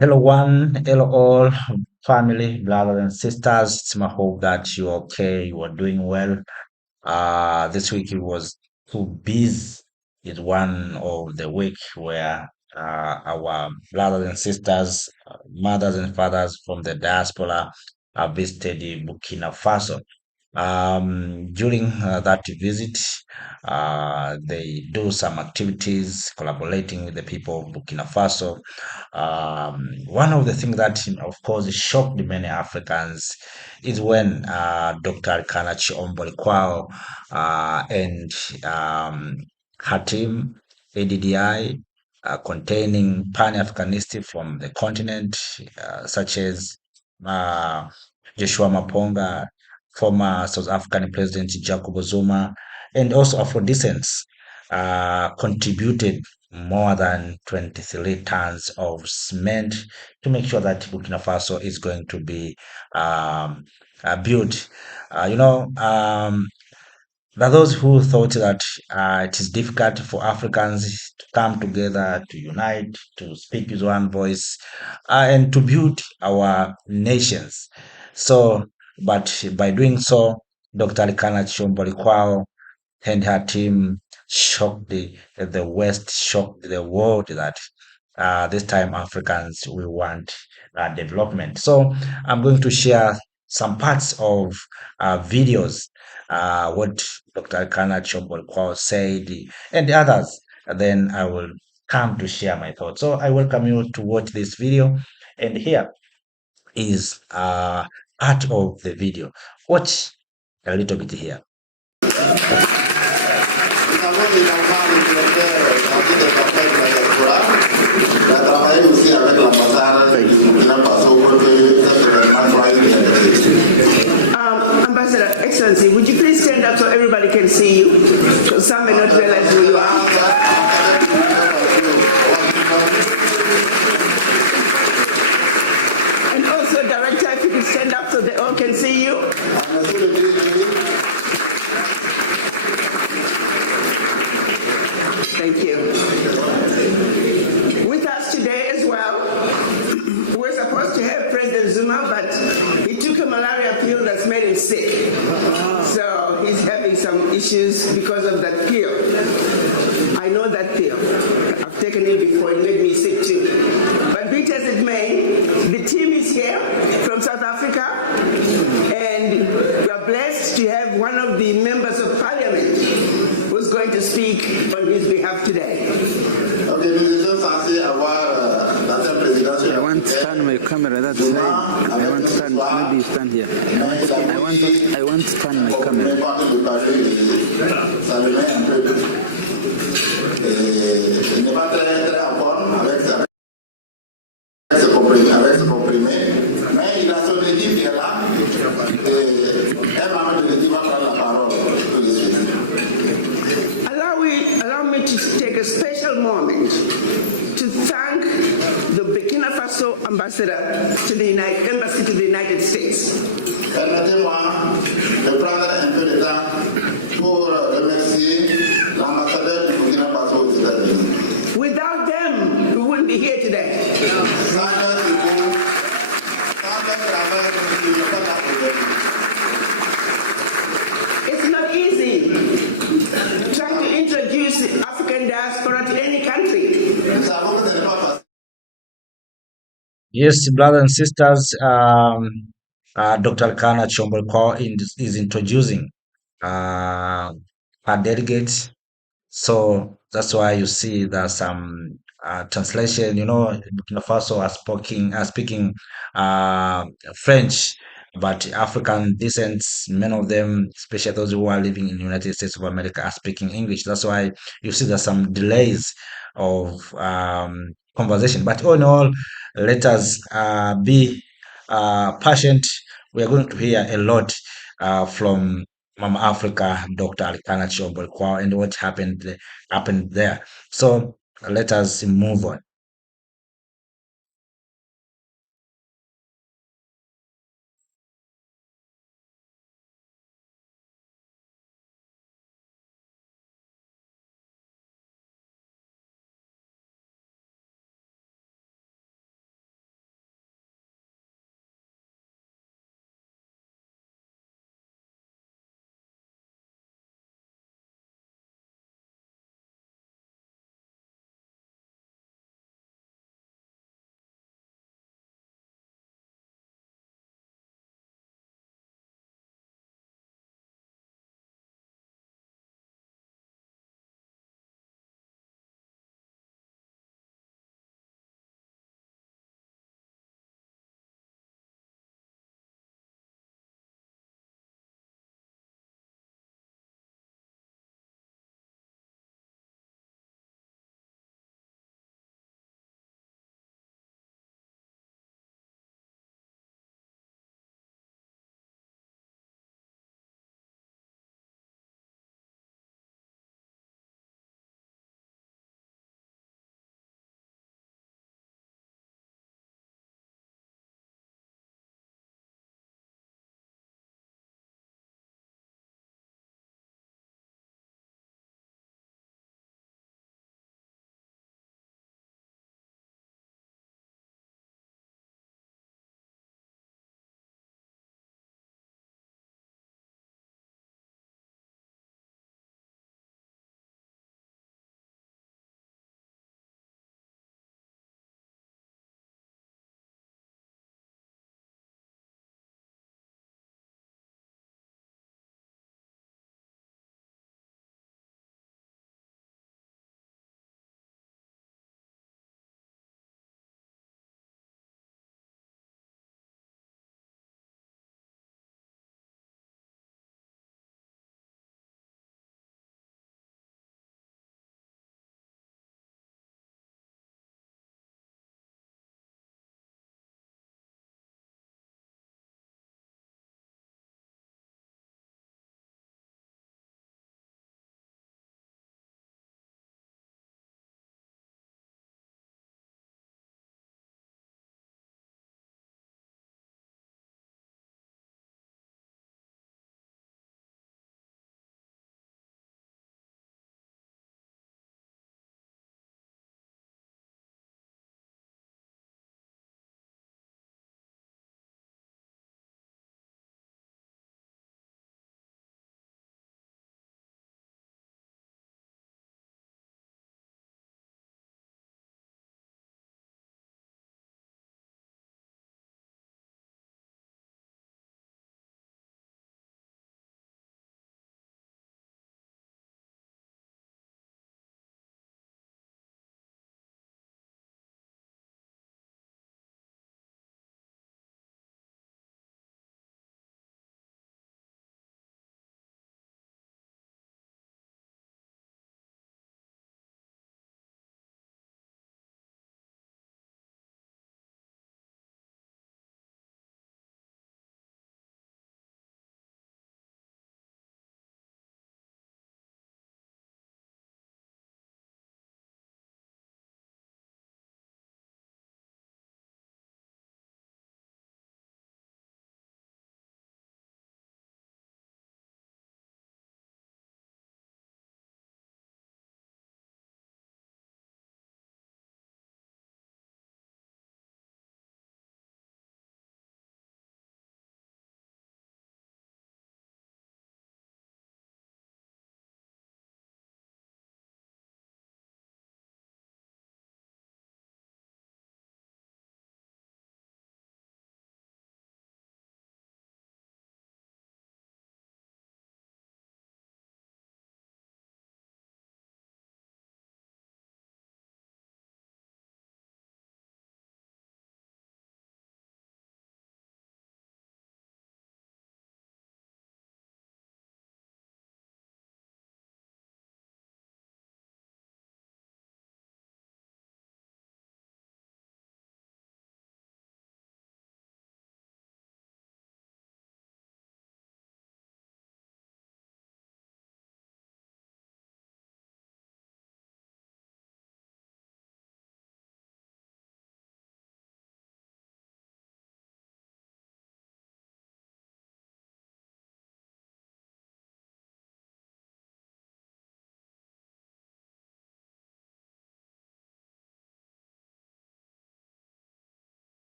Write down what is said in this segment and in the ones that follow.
Hello, one, hello, all, family, brothers and sisters. It's my hope that you're okay, you are doing well. This week it was too busy. It's one of the week where our brothers and sisters, mothers and fathers from the diaspora have visited Burkina Faso. During that visit, they do some activities collaborating with the people of Burkina Faso. One of the things that, of course, shocked many Africans is when Dr. Arikana Chihombori-Quao and her team, ADDI, containing Pan-Africanists from the continent, such as uh, Joshua Maponga, former South African President Jacob Zuma, and also Afro-descents contributed more than 23 tons of cement to make sure that Burkina Faso is going to be um, built. There are those who thought that it is difficult for Africans to come together, to unite, to speak with one voice, and to build our nations. So, but by doing so, Dr. Arikana Chihombori-Quao and her team shocked the West, shocked the world that this time Africans will want development. So I'm going to share some parts of videos, what Dr. Kana Chombolkwa said, and the others. And then I will come to share my thoughts. So I welcome you to watch this video. And here is part of the video. Watch a little bit here. Estamos en la aquí de papel de la diaspora. La trabajé aussi avec l'ambassade du Burkina Faso pour que ça se Ambassador, Excellency, would you please stand up so everybody can see you? Because some may not realize who you are. And also, Director, if you could stand up so they all can see you. Thank you. With us today as well, we're supposed to have President Zuma, but he took a malaria pill that's made him sick. So he's having some issues because of that pill. I know that pill. I've taken it before, it made me sick too. But be it as it may, the team is here from South Africa, and we are blessed to have one of the members of parliament who's going to speak on his behalf today. I want to turn my camera that side. I want to turn, maybe you stand here. I want to turn my camera. Avec ce comprimé, mais il a son équipe qui est là, et un membre de l'équipe va prendre la parole tout de suite. Allow me to take a special moment to thank the Burkina Faso ambassador to the embassy to the United States. Permettez-moi de prendre un peu de temps pour remercier l'ambassadeur du Burkina Faso aux États-Unis. Without them, we wouldn't be here today. It's not easy trying to introduce the African diaspora to any country. Yes, brothers and sisters, Dr. Kana Chombolko is introducing our delegates. So that's why you see there's some translation. Burkina Faso are speaking French, but African descents, many of them, especially those who are living in the United States of America, are speaking English. That's why you see there's some delays of conversation. But all in all, let us be patient. We are going to hear a lot from Mama Africa, Dr. Arikana Chihombori-Quao, and what happened there. So let us move on.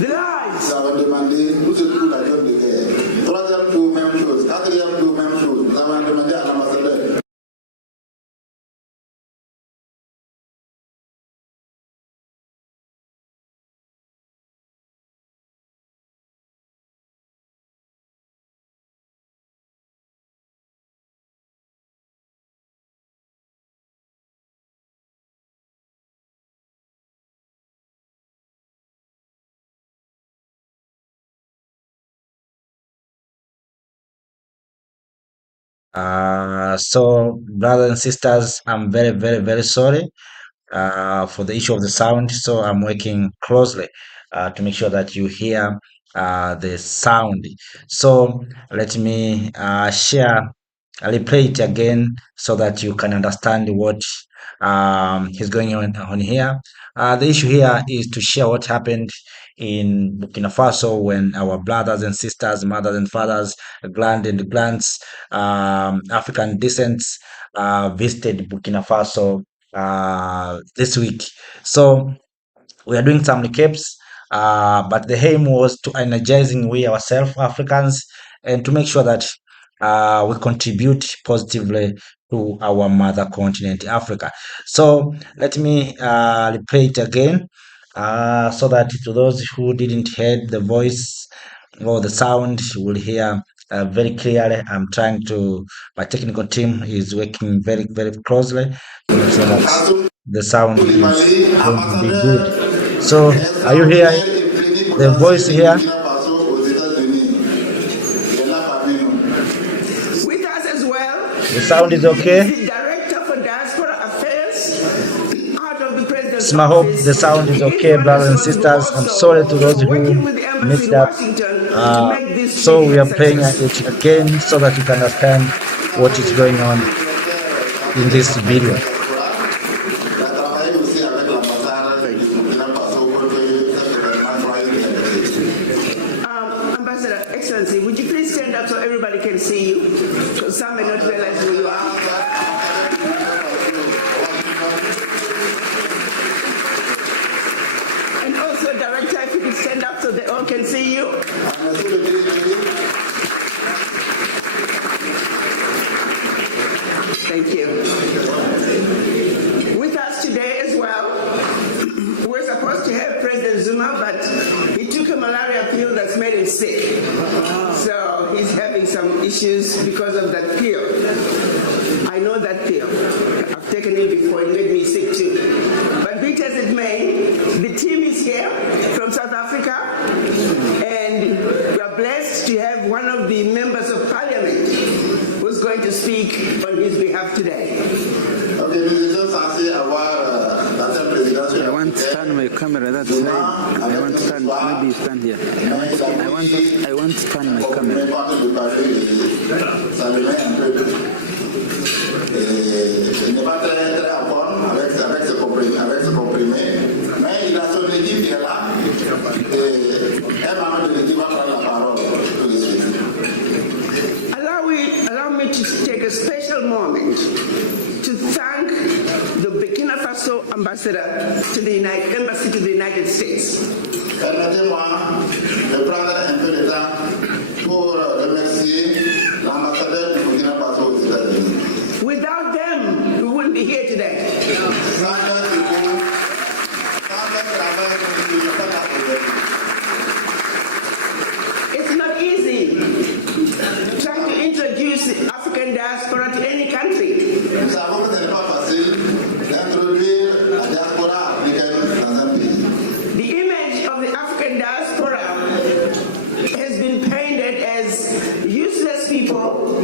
The lies. Ça va demander, où se trouve l'avion de guerre. Troisième tour, même chose. Quatrième tour, même chose. Nous avons demandé à l'ambassadeur. So, brothers and sisters, I'm very, very, very sorry for the issue of the sound. So, I'm working closely to make sure that you hear the sound. So, let me share. I'll play it again so that you can understand what is going on here. The issue here is to share what happened in Burkina Faso when our brothers and sisters, mothers and fathers, grands, African descents visited Burkina Faso this week. So we are doing some recaps, but the aim was to energizing we ourselves Africans and to make sure that we contribute positively to our mother continent, Africa. So let me replay it again so that to those who didn't hear the voice or the sound, you will hear very clearly. I'm trying to, my technical team is working very, very closely to make sure that the sound is going to be good. So, are you hearing the voice here? With us as well. The sound is okay? The Director for Diaspora Affairs out of the President's I hope office. the sound is okay, brothers and sisters. I'm sorry to those who missed that. So we are playing it again so that you can understand what is going on in this video. Ambassador, Excellency, would you please stand up so everybody can see you? Because some may not realize who you are. And also, Director, if you could stand up so they all can see you. Thank you. With us today as well, we're supposed to have President Zuma, but he took a malaria pill that's made him sick. So he's having some issues because of that pill. I know that pill. I've taken it before, it made me sick too. But be it as it may, the team is here from South Africa, and we are blessed to have one of the members of parliament who's going to speak on his behalf today. I want to stand my camera that side. I want to stand, maybe stand here. I want to stand my camera. Il n'est pas très en forme avec ce comprimé, mais il a son équipe qui est là et un membre de l'équipe va prendre la parole tout de suite. Allow me to take a special moment to thank the Burkina Faso ambassador to the embassy to the United States. Permettez-moi de prendre un peu de temps pour remercier l'ambassadeur du Burkina Faso aux États-Unis. Without them, we wouldn't be here today. It's not easy trying to introduce the African diaspora to any country. The image of the African diaspora has been painted as useless people.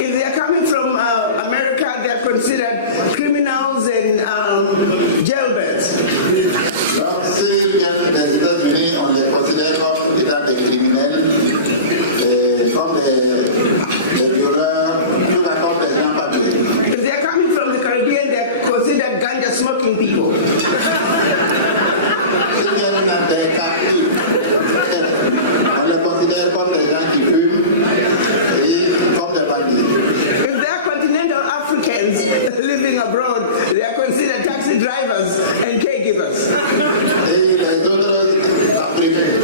If they are coming from America, they are considered criminals and jailbirds. If they are coming from the Caribbean, they are considered ganja smoking people. On les considère comme des gens qui fument et comme des bandits. mothers and caregivers. Et les autres Africains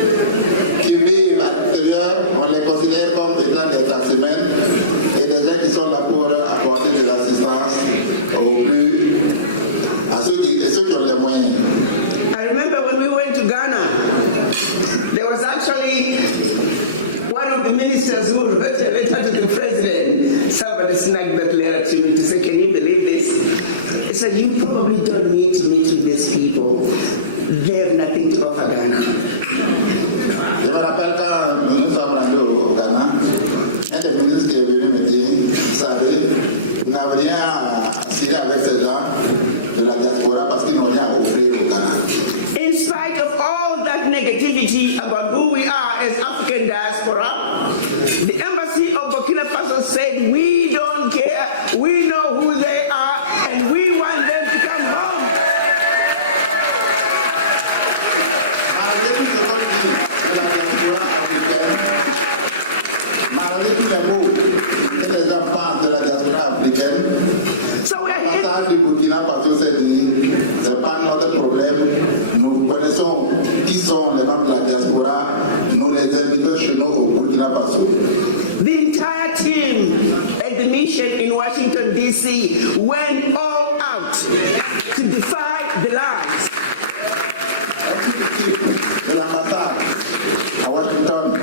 qui vivent à l'extérieur, on les considère comme étant des taximens et des gens qui sont là pour apporter de l'assistance à ceux qui ont les moyens. I remember when we went to Ghana, there was actually one of the ministers who wrote a letter to the president. Somebody snagged that letter to me to say, can you believe this? He said, you probably don't need to meet with these people. They have nothing to offer Ghana. Je me rappelle quand nous sommes rendus au Ghana, un des ministres qui est venu me dire, vous savez, vous n'avez rien à signer avec ces gens de la diaspora parce qu'ils n'ont rien à offrir au Ghana. In spite of all that negativity about who we are as African diaspora, the embassy of Burkina Faso said, we don't care, we know who they are, and we want them to come home. Malgré tous les mots que les gens pensent de la diaspora africaine, So we are here. l'ambassade du Burkina Faso s'est dit, ce n'est pas notre problème, nous connaissons qui sont les membres de la diaspora, nous les invitons chez nous au Burkina Faso. The entire team at the mission in Washington, D.C. went all out to defy the lies. De l'ambassade à Washington,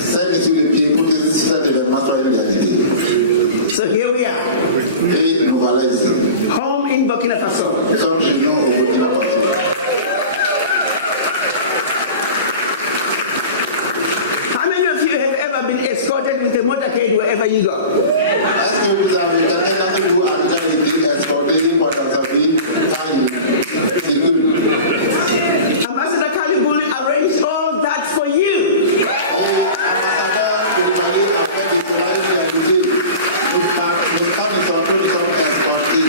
c'est sur les pieds pour que cet événement soit une réalité. So here we are, Et nous voilà ici. home in Burkina Faso. Nous sommes chez nous au Burkina Faso. How many of you have ever been escorted with a motorcade wherever you go? Est-ce que vous avez quelqu'un d'entre vous a déjà été escorté pendant sa vie par une cellule? Ambassador Kalibuli arranged all that for you. Et l'ambassadeur de l'Italie a fait des travaux réalisés. Nous sommes escortés.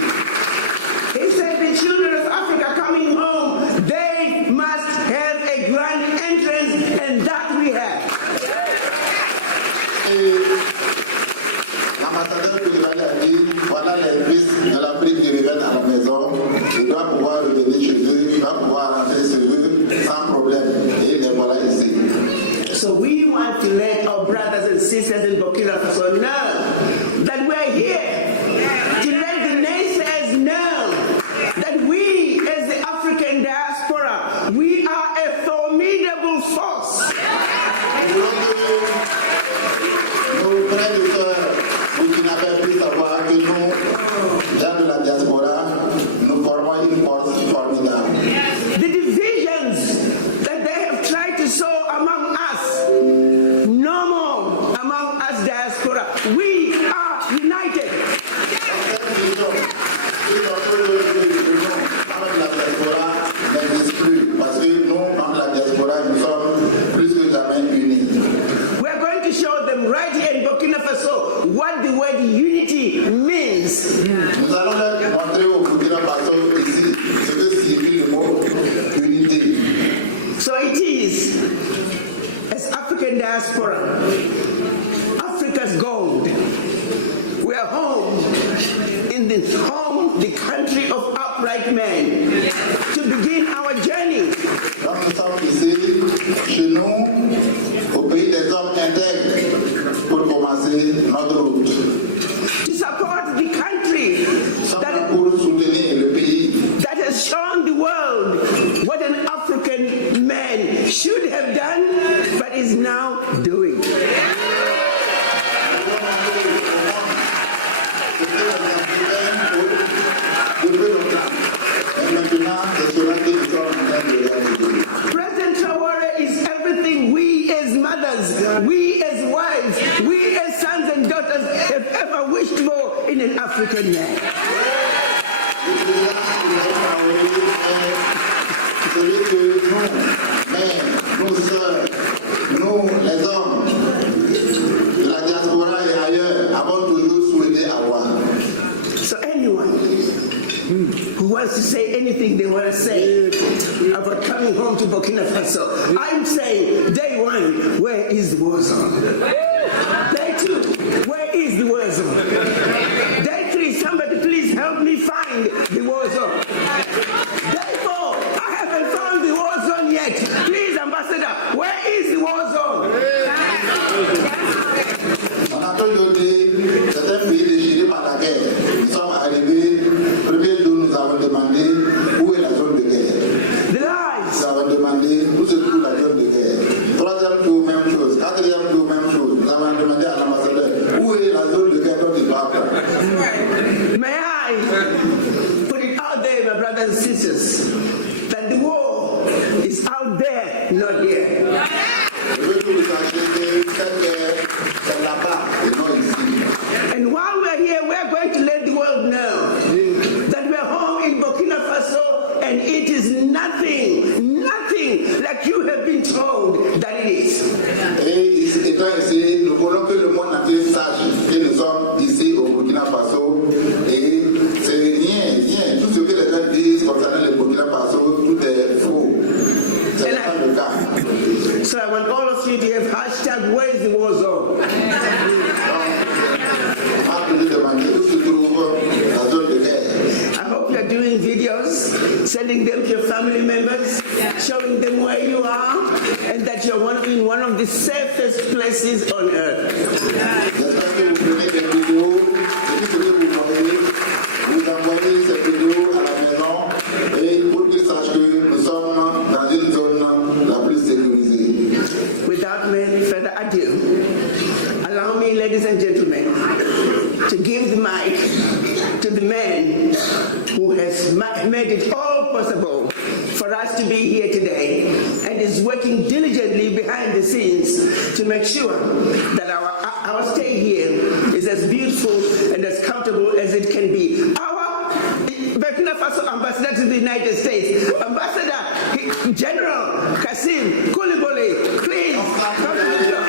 He said the children of Africa coming home, they must have a grand entrance, and that we have. Et l'ambassadeur de l'Italie a dit, voilà les fils de l'Afrique qui reviennent à la maison, ils doivent pouvoir revenir chez eux, ils doivent pouvoir rentrer chez eux sans problème. Et les voilà ici. So we want to let our brothers and sisters in Burkina Faso know that we're here to let the naysayers know that we as the African diaspora, we are a formidable force. Nos frères et sœurs burkinabés puissent savoir que nous, gens de la diaspora, nous formons une force formidable. The divisions that they have tried to sow among us, no more among us diaspora. We are united. Parce que nous, dans la diaspora, nous sommes plus que jamais unis. We are going to show them right here in Burkina Faso what the word unity means. Nous allons leur montrer au Burkina Faso ici ce que signifie le mot unité. So it is, as African diaspora, Africa's gold. We are home in the country of upright men, to begin our journey. Donc nous sommes ici, chez nous, au pays des hommes intègres, pour commencer notre route. To support the country Sommes pour soutenir le pays that has shown the world what an African man should have done, but is now doing. President Traoré is everything we as mothers, we as wives, we as sons and daughters have ever wished for in an African man. Celui que nous, mères, nos sœurs, nous, les hommes de la diaspora et ailleurs, avons toujours souhaité avoir. So anyone who wants to say anything they want to say about coming home to Burkina Faso, I'm saying, day one, where is the war zone? Day two, where is the war zone? Day three, somebody please help me find the war zone. sisters, that the war is out there, not here. And while we're here, we're going to let the world know that we're home in Burkina Faso, and it is nothing like you have been told that it is. Et étant ici, nous voulons que le monde entier sache que nous sommes ici au Burkina Faso, et c'est rien, tout ce que les gens disent concernant le Burkina Faso, tout est faux. C'est pas le cas. So I want all of you to have hashtag where is the war zone. I hope you're doing videos, sending them to your family members, showing them where you are, and that you're in one of the safest places on earth. Without any further ado, allow me, ladies and gentlemen, to give the mic to the man who has made it all possible for us to be here today and is working diligently behind the scenes to make sure that our stay here is as beautiful and as comfortable as it can be. Our Burkina Faso ambassador to the United States, Ambassador General Kassim Koulibaly, please come to the show.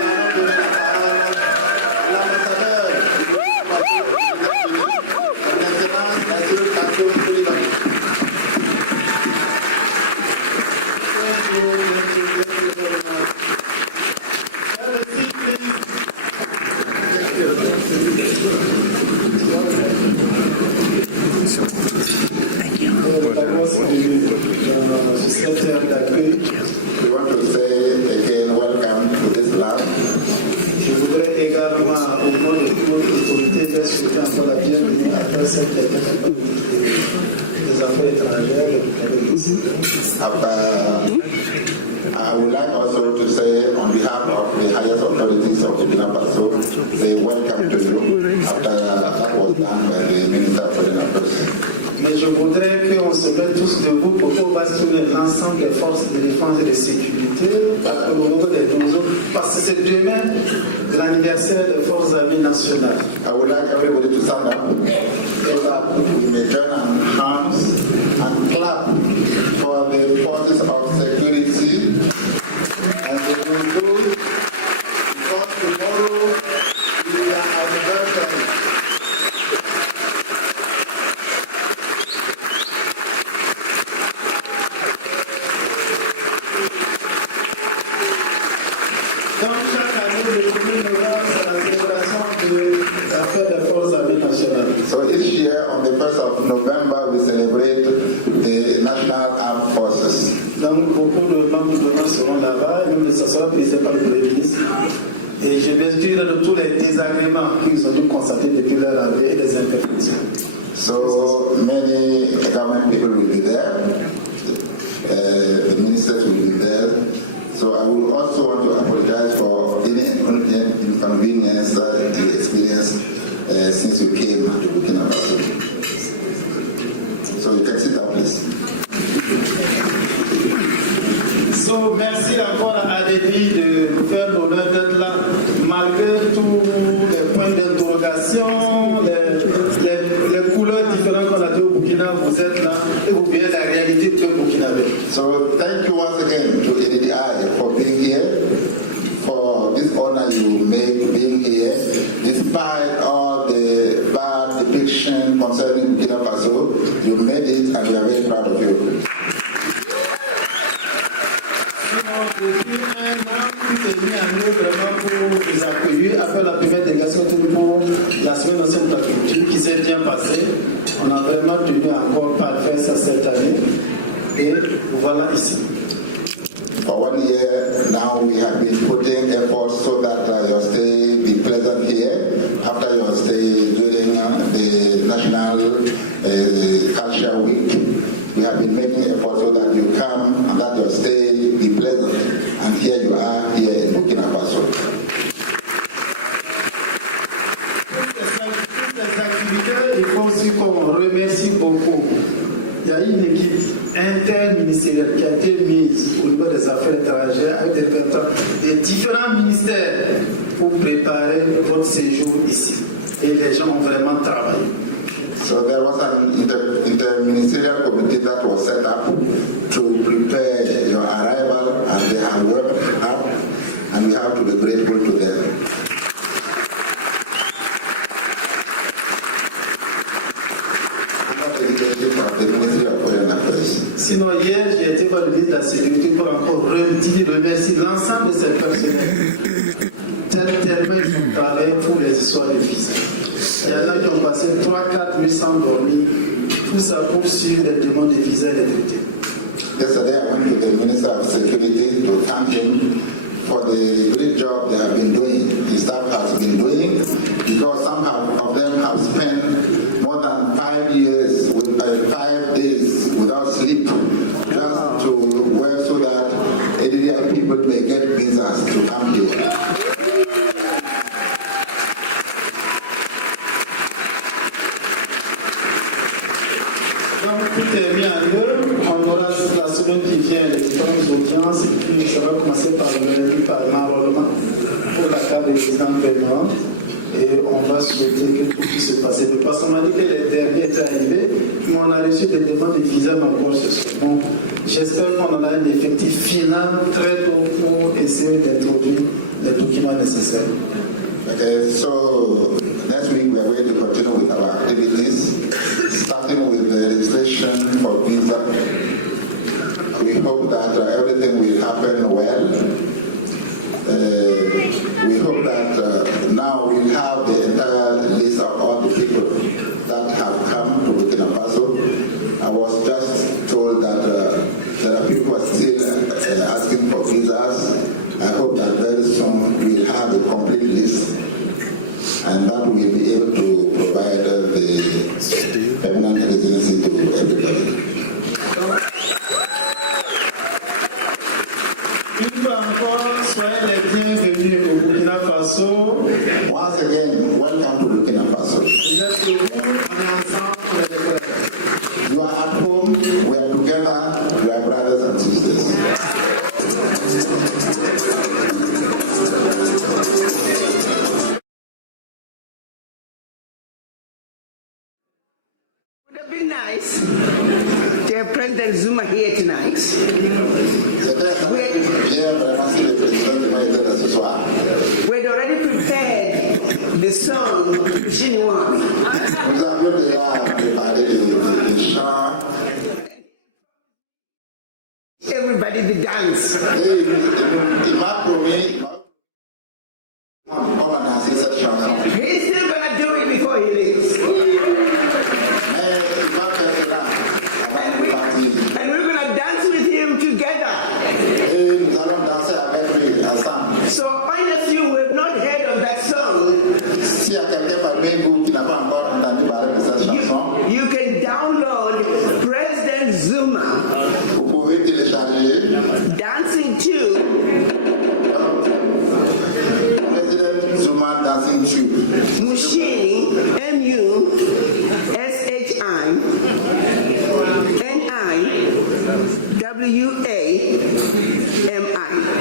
We want to say again, welcome to this land. Je voudrais également, au nom de toute l'autorité, leur souhaiter encore la bienvenue après cette étape des affaires étrangères. I would like also to say, on behalf of the highest authorities of Burkina Faso, say welcome to you after that was done by the Minister of Foreign Affairs. Mais je voudrais qu'on se mette tous debout pour qu'on bascule l'ensemble des forces de défense et de sécurité au niveau des douze, parce que c'est demain l'anniversaire des forces armées nationales. I would like everybody to stand up so that we may join hands and clap for the forces of security, and we will do because tomorrow is our anniversary. Donc chaque année, le 1er novembre, c'est la célébration de la fête des forces armées nationales. So each year on the 1st of November we celebrate the National Armed Forces. Donc beaucoup de membres du gouvernement seront là-bas, et même ça sera présidé par le Premier ministre. Et je m'excuse de tous les désagréments qu'ils ont dû constater depuis leur arrivée et les imperfections. So many government people will be there, the ministers will be there. So I will also want to apologize for any inconvenience that you experienced since you came to Burkina Faso. So you can sit down, please. So merci encore à Adélie de faire l'honneur d'être là, malgré tous les points d'interrogation, les couleurs différentes qu'on a dit au Burkina, vous êtes là et vous voyez la réalité de Burkinabé. So thank you once again to ADDI for being here, for this honor you made being here, despite all the bad depiction concerning Burkina Faso. You made it and we are very proud of you. Depuis un an, tout est mis en œuvre vraiment pour les accueillir. Après la première délégation, pour la semaine ancienne de la culture qui s'est bien passée. On a vraiment tenu encore pas de faire ça cette année. Et voilà ici. For 1 year now we have been putting efforts so that your stay be pleasant here. After your stay during the National Culture Week, we have been making efforts so that you come and that your stay be pleasant. And here you are here in Burkina Faso. Toutes les activités, il faut aussi qu'on remercie beaucoup. Il y a une équipe interministérielle qui a été mise au niveau des affaires étrangères avec des représentants des différents ministères pour préparer votre séjour ici. Et les gens ont vraiment travaillé. So there was an interministerial committee that was set up to prepare your arrival, and they have worked hard, and we have to be grateful to them. Sinon, hier, j'ai été voir le ministre de la Sécurité pour encore remercier l'ensemble de ces personnels. Tellement ils ont travaillé pour les histoires de visa. Il y en a qui ont passé 3-4 nuits sans dormir. Tout ça pour suivre les demandes de visa et de traité. Yesterday, I went to the Minister of Security to thank him for the great job they have been doing, the staff has been doing, because some of them have spent more than 5 years, 5 days without sleep, just to work so that area people may get visas to come here. Donc tout est mis en œuvre. On aura la semaine qui vient les différentes audiences et puis ça va commencer par l'enrôlement pour la carte de résident permanente. Et on va souhaiter que tout puisse se passer. Parce qu'on m'a dit que les derniers étaient arrivés, mais on a reçu des demandes de visa encore ce soir. Donc j'espère qu'on en a un effectif final très tôt pour essayer d'introduire les documents nécessaires. Okay, so next week we are going to continue with our activities, starting with the registration for visa. We hope that everything will happen well. We hope that now we have the entire list of all the people that have come to Burkina Faso. I was just told that there are people who are still asking for visas. I hope that very soon we'll have a complete list, and that we'll be able to provide the permanent residency to everybody. Une fois encore, soyez les bienvenus au Burkina Faso. Once again, welcome to Burkina Faso. Vous êtes chez vous, on est ensemble pour les déclarations. You are at home, we are together, we are brothers and sisters. Would have been nice to have President Zuma here tonight. We'd already prepared the song Chinois. Everybody the dance. He's still gonna do it before he leaves. And we're gonna dance with him together. So honestly, you have not heard of that song. You can download President Zuma dancing to Mushini,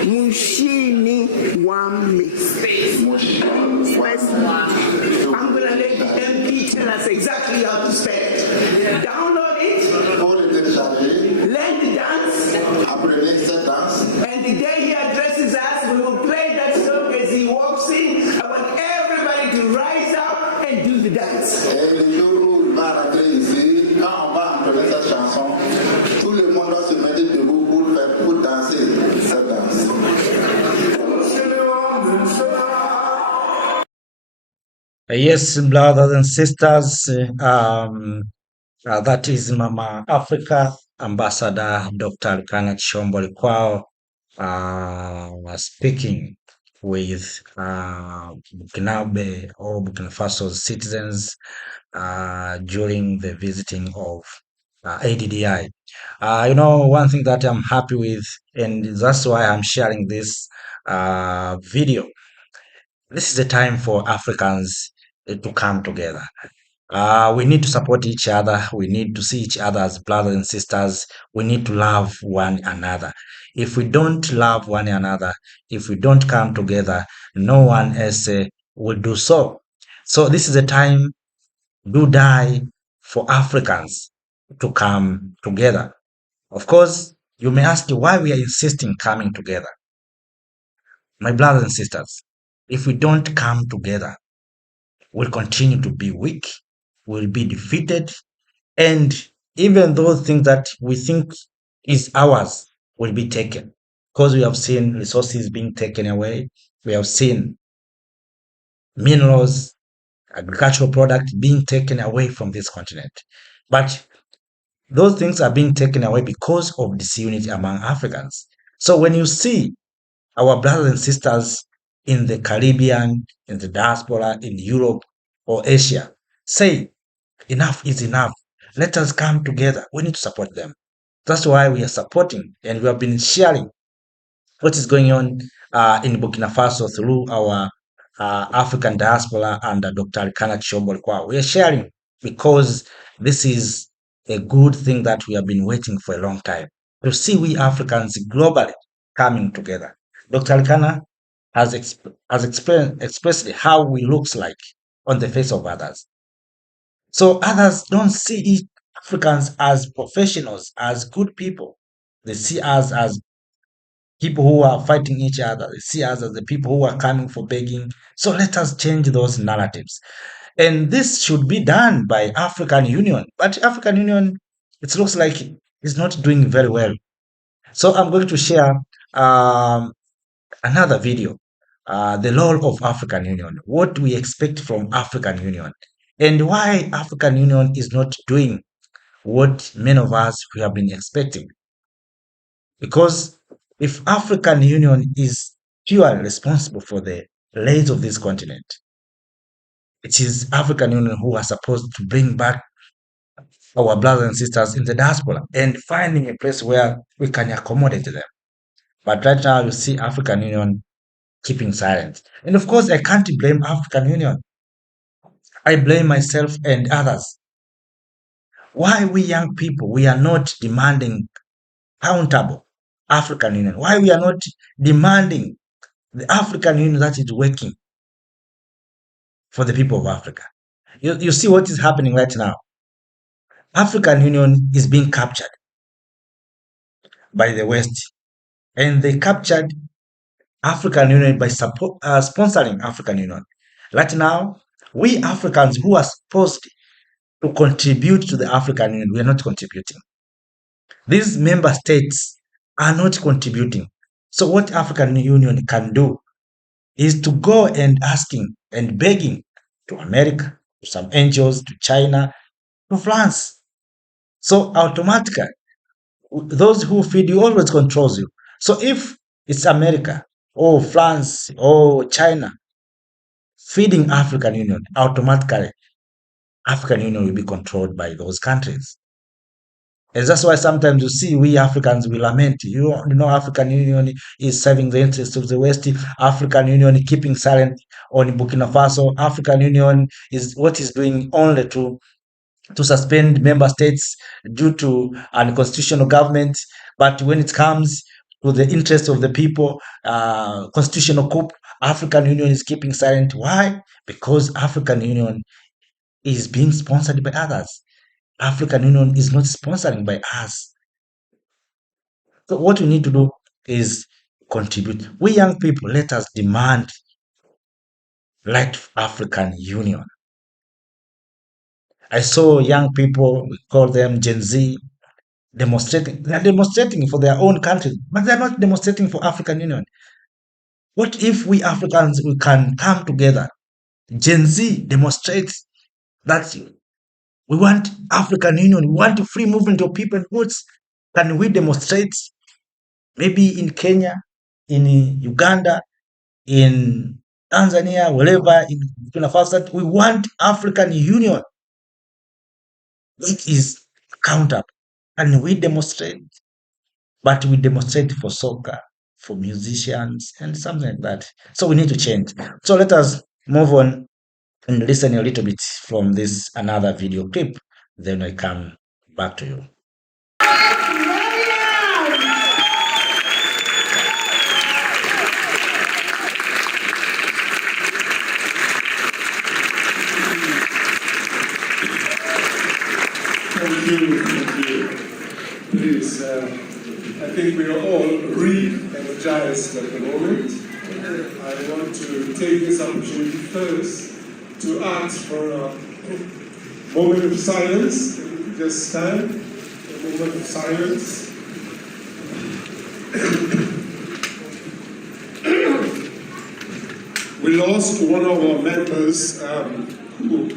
Mushini, Mushini Wami. I'm going to let the MP tell us exactly how to spell it. Download it, learn the dance, and the day he addresses us, we will play that song as he walks in. I want everybody to rise up and do the dance. Tout le monde doit se mettre debout pour danser cette danse. Yes, brothers and sisters, that is Mama Africa Ambassador Dr. Arikana Chihombori-Quao speaking with Burkinabe or Burkina Faso citizens during the visiting of ADDI. One thing that I'm happy with, and that's why I'm sharing this video. This is a time for Africans to come together. We need to support each other. We need to see each other as brothers and sisters. We need to love one another. If we don't love one another, if we don't come together, no one else will do so. So this is a time to die for Africans to come together. Of course, you may ask why we are insisting coming together. My brothers and sisters, if we don't come together, we'll continue to be weak, we'll be defeated, and even those things that we think is ours will be taken. Because we have seen resources being taken away, we have seen minerals, agricultural products being taken away from this continent. But those things are being taken away because of disunity among Africans. So when you see our brothers and sisters in the Caribbean, in the diaspora, in Europe or Asia say, enough is enough. Let us come together. We need to support them. That's why we are supporting and we have been sharing what is going on in Burkina Faso through our African diaspora under Dr. Arikana Chihombori-Quao. We are sharing because this is a good thing that we have been waiting for a long time to see we Africans globally coming together. Dr. Arikana has expressed how we looks like on the face of others. So others don't see Africans as professionals, as good people. They see us as people who are fighting each other. They see us as the people who are coming for begging. So let us change those narratives. And this should be done by African Union. But African Union, it looks like it's not doing very well. So I'm going to share another video, the role of African Union, what we expect from African Union, and why African Union is not doing what many of us we have been expecting. Because if African Union is purely responsible for the lives of this continent, it is African Union who are supposed to bring back our brothers and sisters in the diaspora and finding a place where we can accommodate them. But right now, you see African Union keeping silent. And of course, I can't blame African Union. I blame myself and others. Why we young people, we are not demanding accountable African Union? Why we are not demanding the African Union that is working for the people of Africa? You see what is happening right now. African Union is being captured by the West, and they captured African Union by sponsoring African Union. Right now, we Africans who are supposed to contribute to the African Union, we are not contributing. These member states are not contributing. So what African Union can do is to go and asking and begging to America, to some NGOs, to China, to France. So automatically, those who feed you always controls you. So if it's America or France or China feeding African Union, automatically African Union will be controlled by those countries. And that's why sometimes you see we Africans will lament. You know, African Union is serving the interests of the West. African Union keeping silent on Burkina Faso. African Union is what is doing only to suspend member states due to unconstitutional government. But when it comes to the interest of the people, constitutional coup, African Union is keeping silent. Why? Because African Union is being sponsored by others. African Union is not sponsoring by us. So what we need to do is contribute. We young people, let us demand like African Union. I saw young people, we call them Gen Z, demonstrating. They are demonstrating for their own country, but they are not demonstrating for African Union. What if we Africans we can come together? Gen Z demonstrates that we want African Union, we want free movement of people and goods. Can we demonstrate maybe in Kenya, in Uganda, in Tanzania, wherever in Burkina Faso, that we want African Union? It is accountable. And we demonstrate, but we demonstrate for soccer, for musicians, and something like that. So we need to change. So let us move on and listen a little bit from this another video clip. Then I come back to you. Thank you. Please, I think we are all re-energized at the moment. I want to take this opportunity first to ask for a moment of silence. Just stand, a moment of silence. We lost one of our members who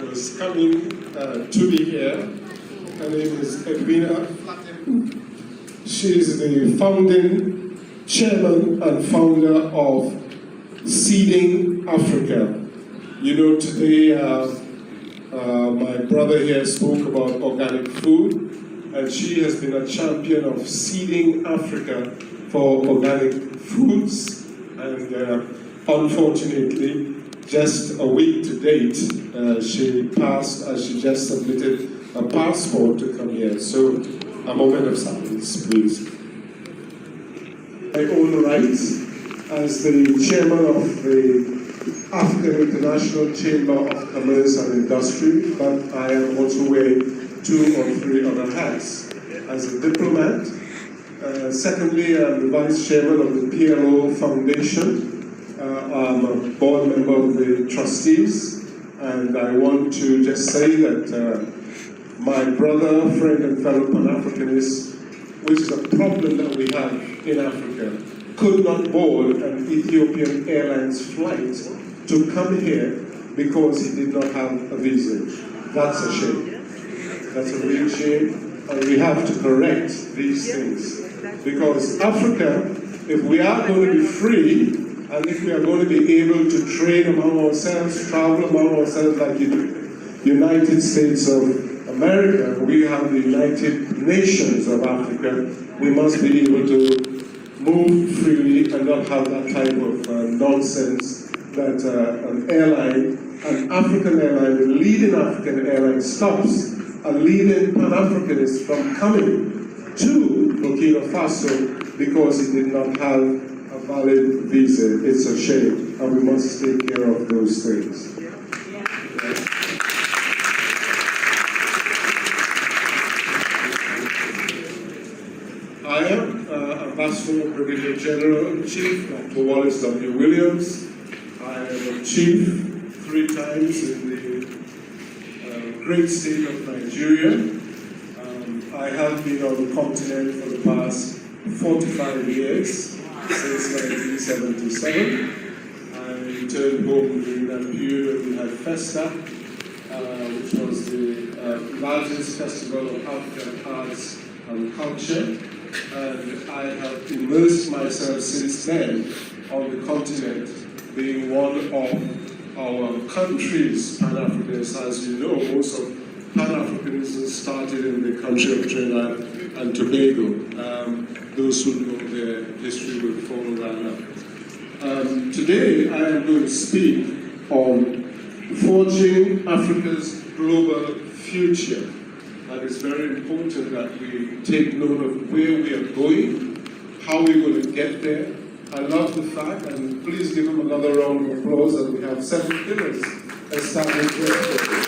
was coming to be here. Her name is Edwina. She is the founding chairman and founder of Seeding Africa. You know, today my brother here spoke about organic food, and she has been a champion of Seeding Africa for organic foods. And unfortunately, just a week to date, she passed as she just submitted a passport to come here. So, a moment of silence, please. My own rights as the chairman of the African International Chamber of Commerce and Industry, but I am also wearing 2 or 3 other hats. As a diplomat, secondly, I'm the vice chairman of the PLO Foundation. I'm a board member of the trustees, and I want to just say that my brother, friend, and fellow Pan-Africanist, which is a problem that we have in Africa, could not board an Ethiopian Airlines flight to come here because he did not have a visa. That's a shame. That's a real shame, and we have to correct these things. Because Africa, if we are going to be free, and if we are going to be able to trade among ourselves, travel among ourselves like the United States of America, we have the United Nations of Africa, we must be able to move freely and not have that type of nonsense that an airline, an African airline, the leading African airline stops a leading Pan-Africanist from coming to Burkina Faso because he did not have a valid visa. It's a shame, and we must take care of those things. I am Ambassador Brigadier General in Chief, Dr. Wallace W. Williams. I am a chief 3 times in the great state of Nigeria. I have been on the continent for the past 45 years, since 1977. I returned home during that period when we had Festa, which was the largest festival of African arts and culture. And I have immersed myself since then on the continent, being one of our country's Pan-Africanists. As you know, most of Pan-Africanism started in the country of Trinidad and Tobago. Those who know their history will follow that up. Today, I am going to speak on forging Africa's global future. And it's very important that we take note of where we are going, how we're going to get there. I love the fact, and please give them another round of applause, that we have 7 pillars established yesterday.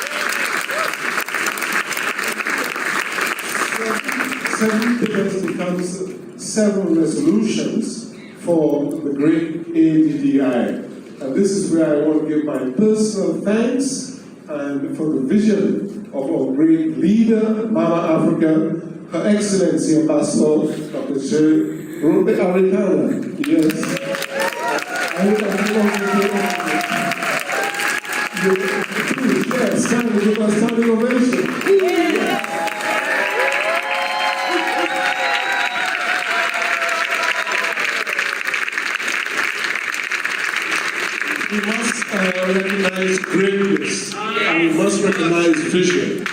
7 pillars becomes 7 resolutions for the great ADDI. And this is where I want to give my personal thanks and for the vision of our great leader, Mama Africa, Her Excellency Ambassador Dr. Arikana. Yes. Yes, stand with a standing ovation. We must recognize greatness, and we must recognize vision.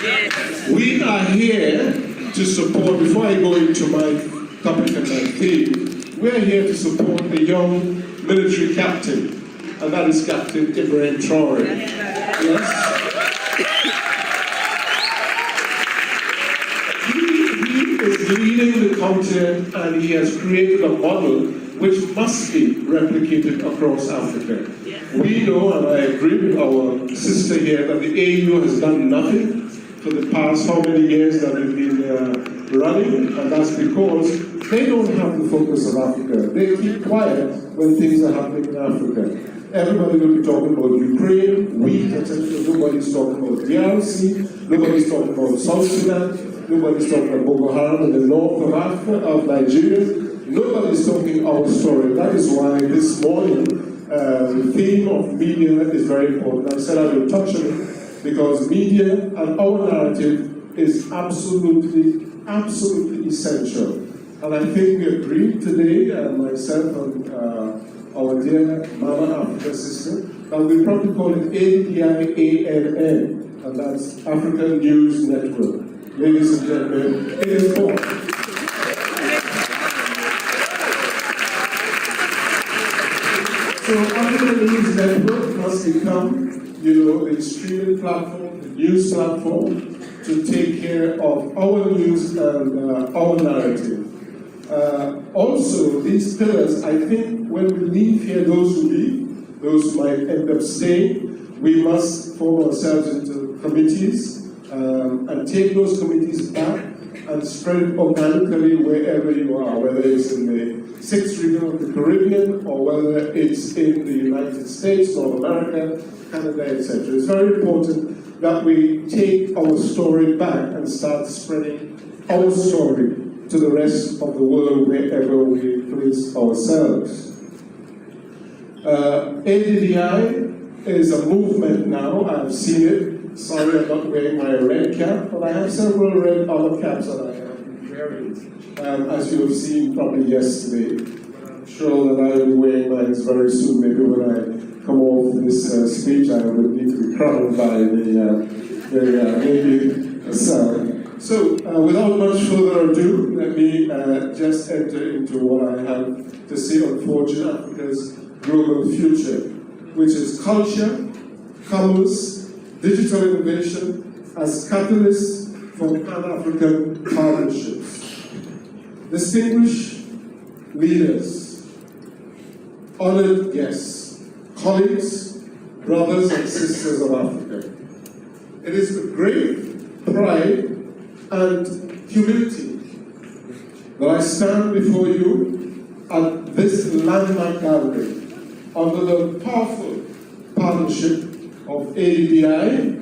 We are here to support, before I go into my topic and my theme, we are here to support a young military captain, and that is Captain Ibrahim Traoré. He is leading the continent, and he has created a model which must be replicated across Africa. We know, and I agree with our sister here, that the AU has done nothing for the past how many years that we've been running, and that's because they don't have the focus of Africa. They keep quiet when things are happening in Africa. Everybody will be talking about Ukraine, wheat, etc. Nobody's talking about DRC, nobody's talking about South Sudan, nobody's talking about Boko Haram in the north of Africa, of Nigeria. Nobody's talking our story. That is why this morning the theme of media is very important. I said I will touch on it because media and our narrative is absolutely essential. And I think we agreed today, myself and our dear Mama Africa sister, that we probably call it ADIANN, and that's African News Network. Ladies and gentlemen, it is for. So African News Network must become, the streaming platform, the news platform, to take care of our news and our narrative. Also, these pillars, I think when we leave here, those who leave, those who might end up staying, we must form ourselves into committees and take those committees back and spread it organically wherever you are, whether it's in the 6th region of the Caribbean or whether it's in the United States, North America, Canada, etc. It's very important that we take our story back and start spreading our story to the rest of the world wherever we place ourselves. ADDI is a movement now. I've seen it. Sorry, I'm not wearing my red cap, but I have several red other caps that I have been wearing, as you have seen probably yesterday. I'm sure that I will be wearing mine very soon. Maybe when I come off this speech, I will need to be crowned by the maybe So, without much further ado, let me just enter into what I have to say on Forging Africa's global future, which is culture, commerce, digital innovation as catalysts for Pan-African partnerships. Distinguished leaders, honored guests, colleagues, brothers and sisters of Africa. It is with great pride and humility that I stand before you at this landmark gathering under the powerful partnership of ADI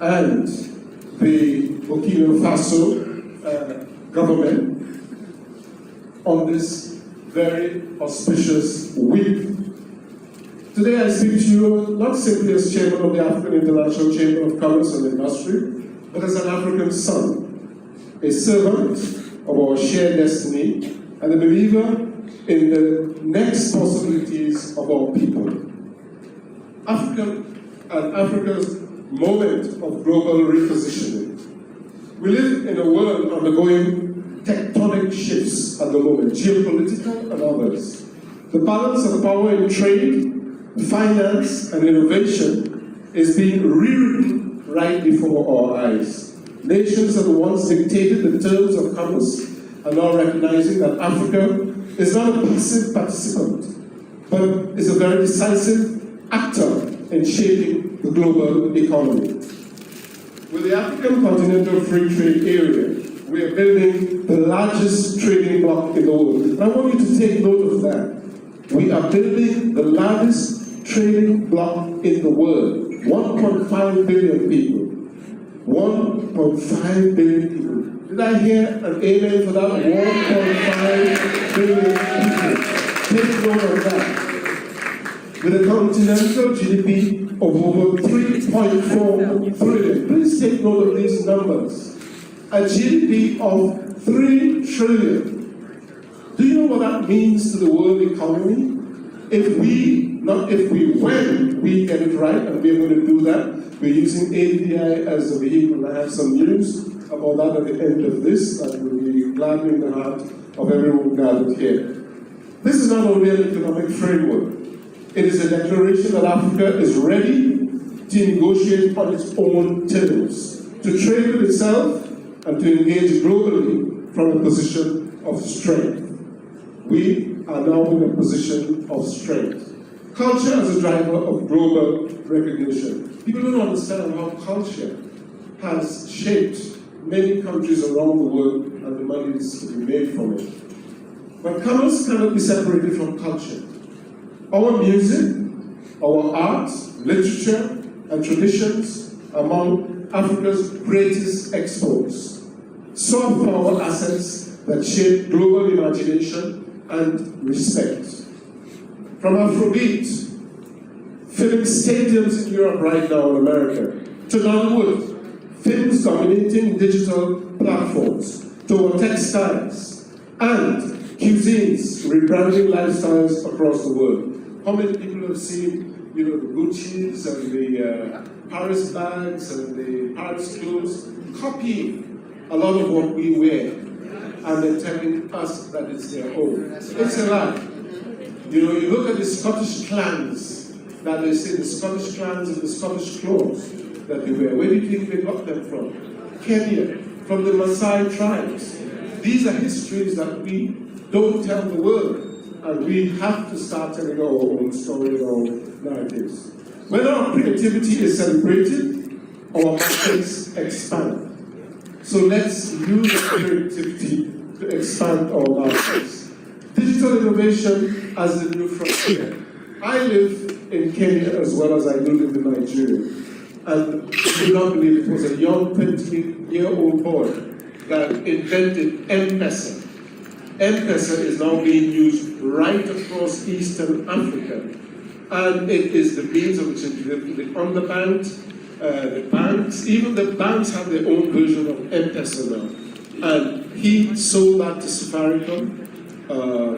and the Burkina Faso government on this very auspicious week. Today I speak to you not simply as chairman of the African International Chamber of Commerce and Industry, but as an African son, a servant of our shared destiny, and a believer in the next possibilities of our people. Africa's moment of global repositioning. We live in a world undergoing tectonic shifts at the moment, geopolitical and others. The balance of power in trade, finance, and innovation is being rewritten right before our eyes. Nations that once dictated the terms of commerce are now recognizing that Africa is not a passive participant, but is a very decisive actor in shaping the global economy. With the African Continental Free Trade Area, we are building the largest trading bloc in the world. And I want you to take note of that. We are building the largest trading bloc in the world. 1.5 billion people. 1.5 billion people. Did I hear an amen for that? 1.5 billion people. Take note of that. With a continental GDP of over 3.4 trillion. Please take note of these numbers. A GDP of 3 trillion. Do you know what that means to the world economy? When we get it right, and we're going to do that, we're using ADI as a vehicle. I have some news about that at the end of this that will be gladdening the heart of everyone gathered here. This is not only an economic framework. It is a declaration that Africa is ready to negotiate on its own terms, to trade with itself, and to engage globally from a position of strength. We are now in a position of strength. Culture as a driver of global recognition. People don't understand how culture has shaped many countries around the world and the money is to be made from it. But commerce cannot be separated from culture. Our music, our art, literature, and traditions among Africa's greatest exports. Soft power assets that shape global imagination and respect. From Afrobeat, filling stadiums in Europe right now in America, to Nollywood, films dominating digital platforms, to our textiles, and cuisines rebranding lifestyles across the world. How many people have seen, the Gucci's and the Paris bags and the Paris clothes copying a lot of what we wear, and they're telling us that it's their own. It's a lie. You look at the Scottish clans, that they say the Scottish clans and the Scottish clothes that they wear. Where do you think they got them from? Kenya, from the Maasai tribes. These are histories that we don't tell the world, and we have to start telling our own story, our own narratives. When our creativity is celebrated, our markets expand. So let's use our creativity to expand our markets. Digital innovation as the new frontier. I live in Kenya as well as I do live in Nigeria. And you do not believe it was a young 20-year-old boy that invented M-Pesa. M-Pesa is now being used right across Eastern Africa. And it is the means of which the underbanked, the banks, even the banks have their own version of M-Pesa now. And he sold that to Safaricom,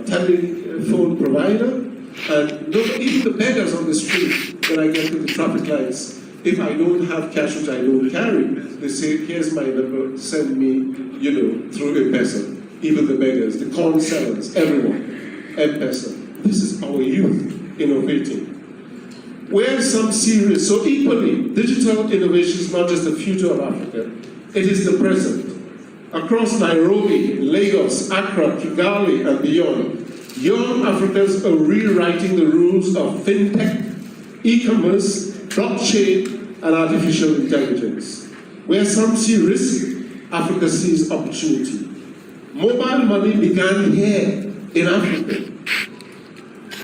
telephone provider, and even the beggars on the street, when I get to the traffic lights, if I don't have cash, which I don't carry, they say, here's my number, send me, through M-Pesa. Even the beggars, the corn sellers, everyone, M-Pesa. This is our youth innovating. Where some serious, so equally, digital innovation is not just the future of Africa, it is the present. Across Nairobi, Lagos, Accra, Kigali, and beyond, young Africans are rewriting the rules of fintech, e-commerce, blockchain, and artificial intelligence. Where some see risk, Africa sees opportunity. Mobile money began here in Africa.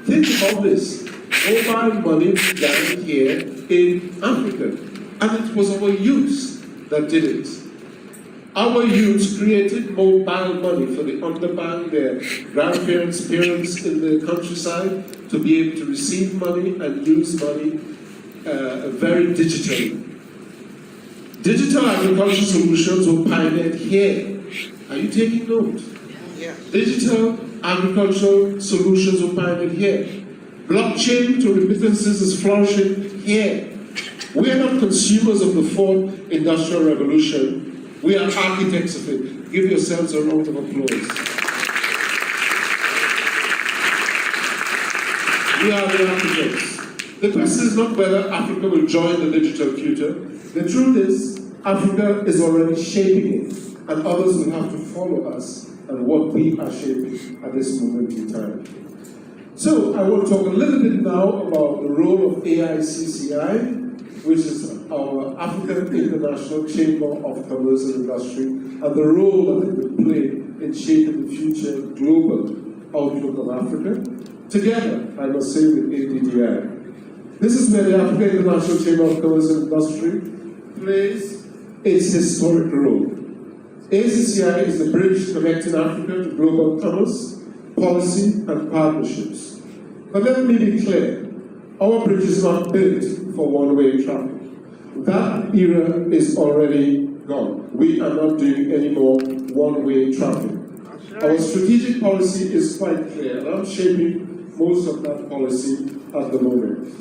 Think about this. Mobile money began here in Africa, and it was our youth that did it. Our youth created mobile money for the underbanked, their grandparents, parents in the countryside, to be able to receive money and use money very digitally. Digital agriculture solutions were pioneered here. Are you taking note? Yeah. Digital agricultural solutions were pioneered here. Blockchain to remittances is flourishing here. We are not consumers of the fourth industrial revolution. We are architects of it. Give yourselves a round of applause. We are the architects. The question is not whether Africa will join the digital future. The truth is, Africa is already shaping it, and others will have to follow us and what we are shaping at this moment in time. So I will talk a little bit now about the role of AICCI, which is our African International Chamber of Commerce and Industry, and the role that it will play in shaping the future global outlook of Africa, together, I must say, with ADDI. This is where the African International Chamber of Commerce and Industry plays its historic role. AICCI is the bridge connecting Africa to global commerce, policy, and partnerships. But let me be clear, our bridge is not built for one-way traffic. That era is already gone. We are not doing any more one-way traffic. Our strategic policy is quite clear, and I'm shaping most of that policy at the moment.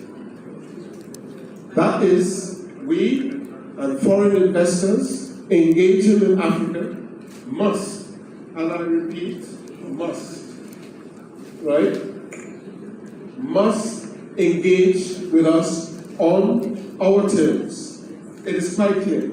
That is, we and foreign investors engaging in Africa must, and I repeat, must, right? Must engage with us on our terms. It is quite clear.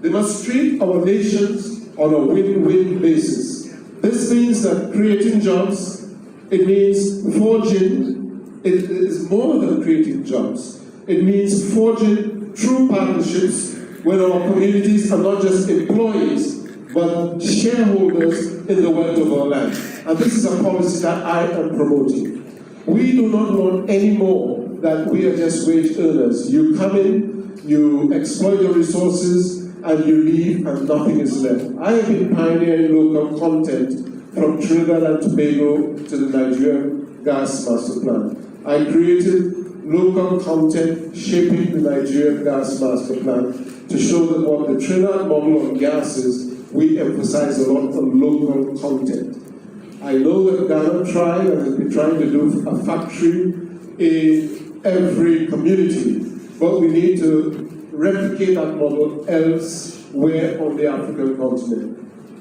They must treat our nations on a win-win basis. This means that creating jobs, it means forging, it is more than creating jobs. It means forging true partnerships where our communities are not just employees, but shareholders in the wealth of our land. And this is a policy that I am promoting. We do not want any more that we are just wage earners. You come in, you exploit your resources, and you leave and nothing is left. I have been pioneering local content from Trinidad and Tobago to the Nigerian gas master plan. I created local content shaping the Nigerian gas master plan to show that what the Trinidad model of gas is, we emphasize a lot on local content. I know that Ghana tried and has been trying to do a factory in every community, but we need to replicate that model elsewhere on the African continent.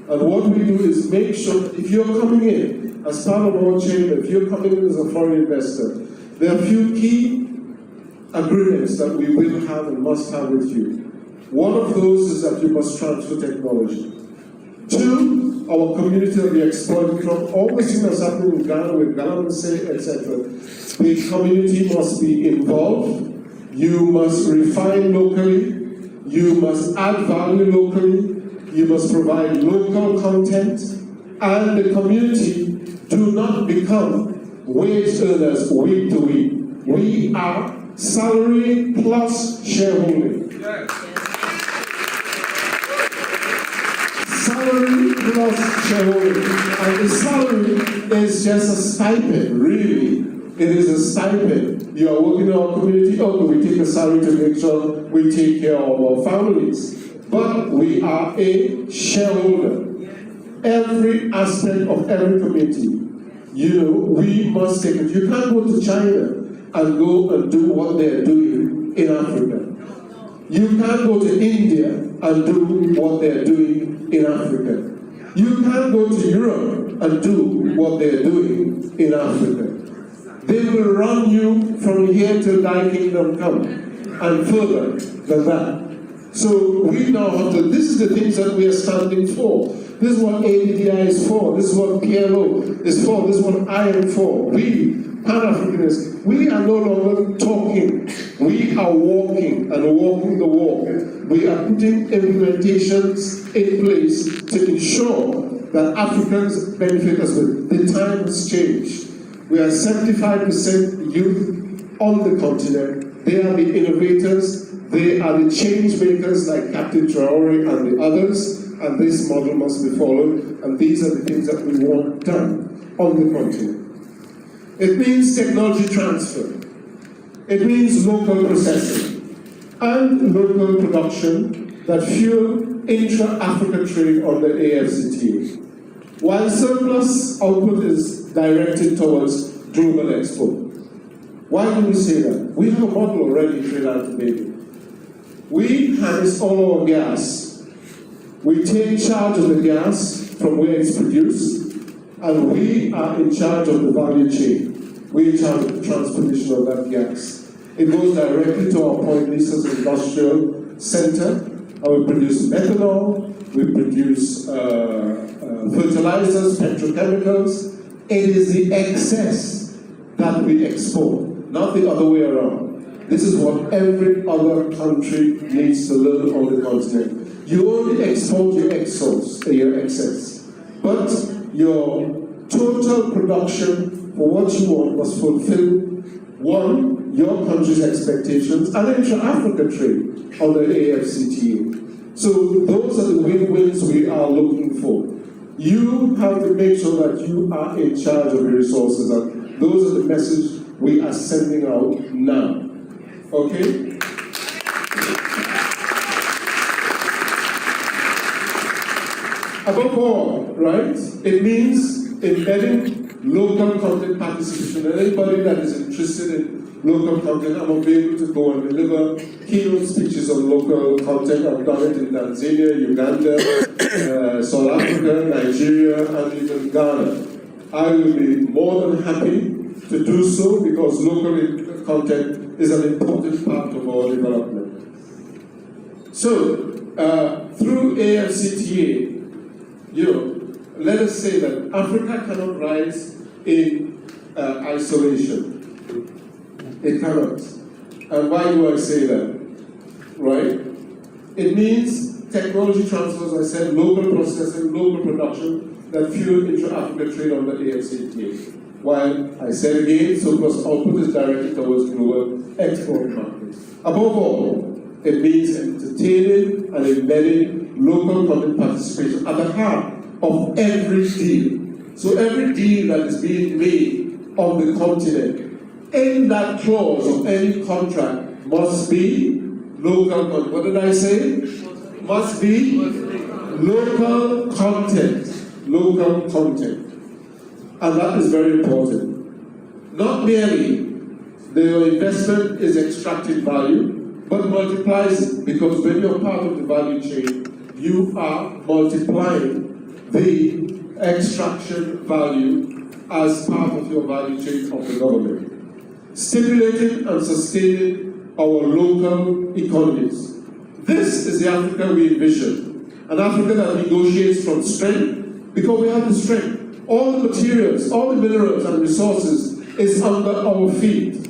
And what we do is make sure that if you're coming in as part of our chamber, if you're coming in as a foreign investor, there are a few key agreements that we will have and must have with you. One of those is that you must transfer technology. Two, our community will be exploited from all the things that's happening in Ghana with Ghana, etc. The community must be involved. You must refine locally, you must add value locally, you must provide local content, and the community do not become wage earners week to week. We are salary plus shareholding. Salary plus shareholding. And the salary is just a stipend, really. It is a stipend. You are working in our community, we take a salary to make sure we take care of our families. But we are a shareholder. Every aspect of every community, we must take it. You can't go to China and go and do what they're doing in Africa. You can't go to India and do what they're doing in Africa. You can't go to Europe and do what they're doing in Africa. They will run you from here till thy kingdom come, and further than that. So we now have to, this is the things that we are standing for. This is what ADDI is for. This is what PLO is for. This is what I am for. We, Pan-Africanists, we are no longer talking. We are walking and walking the walk. We are putting implementations in place to ensure that Africans benefit as well. The time has changed. We are 75% youth on the continent. They are the innovators. They are the change makers like Captain Traoré and the others. And this model must be followed. And these are the things that we want done on the continent. It means technology transfer. It means local processing and local production that fuel intra-Africa trade on the AFCTA. While surplus output is directed towards global export. Why do we say that? We have a model already in Trinidad and Tobago. We harness all our gas. We take charge of the gas from where it's produced, and we are in charge of the value chain. We're in charge of the transportation of that gas. It goes directly to our Point Lisa's industrial center, and we produce methanol, we produce fertilizers, petrochemicals. It is the excess that we export, not the other way around. This is what every other country needs to learn on the continent. You only export your excess, but your total production for what you want must fulfill, one, your country's expectations, and intra-Africa trade on the AFCTA. So those are the win-wins we are looking for. You have to make sure that you are in charge of your resources, and those are the messages we are sending out now. Okay? Above all, right, it means embedding local content participation. And anybody that is interested in local content, I'm available to go and deliver keynote speeches on local content. I've done it in Tanzania, Uganda, South Africa, Nigeria, and even Ghana. I will be more than happy to do so because local content is an important part of our development. So, through AFCTA, let us say that Africa cannot rise in isolation. It cannot. And why do I say that? Right? It means technology transfer, as I said, local processing, local production that fuel intra-African trade under AFCTA. While I said again, surplus output is directed towards global export markets. Above all, it means entertaining and embedding local public participation at the heart of every deal. So every deal that is being made on the continent, in that clause of any contract must be local content. What did I say? Must be local content. Local content. And that is very important. Not merely the investment is extracting value, but multiplies it, because when you're part of the value chain, you are multiplying the extraction value as part of your value chain of the government. Stimulating and sustaining our local economies. This is the Africa we envision. An Africa that negotiates from strength, because we have the strength. All the materials, all the minerals and resources is under our feet.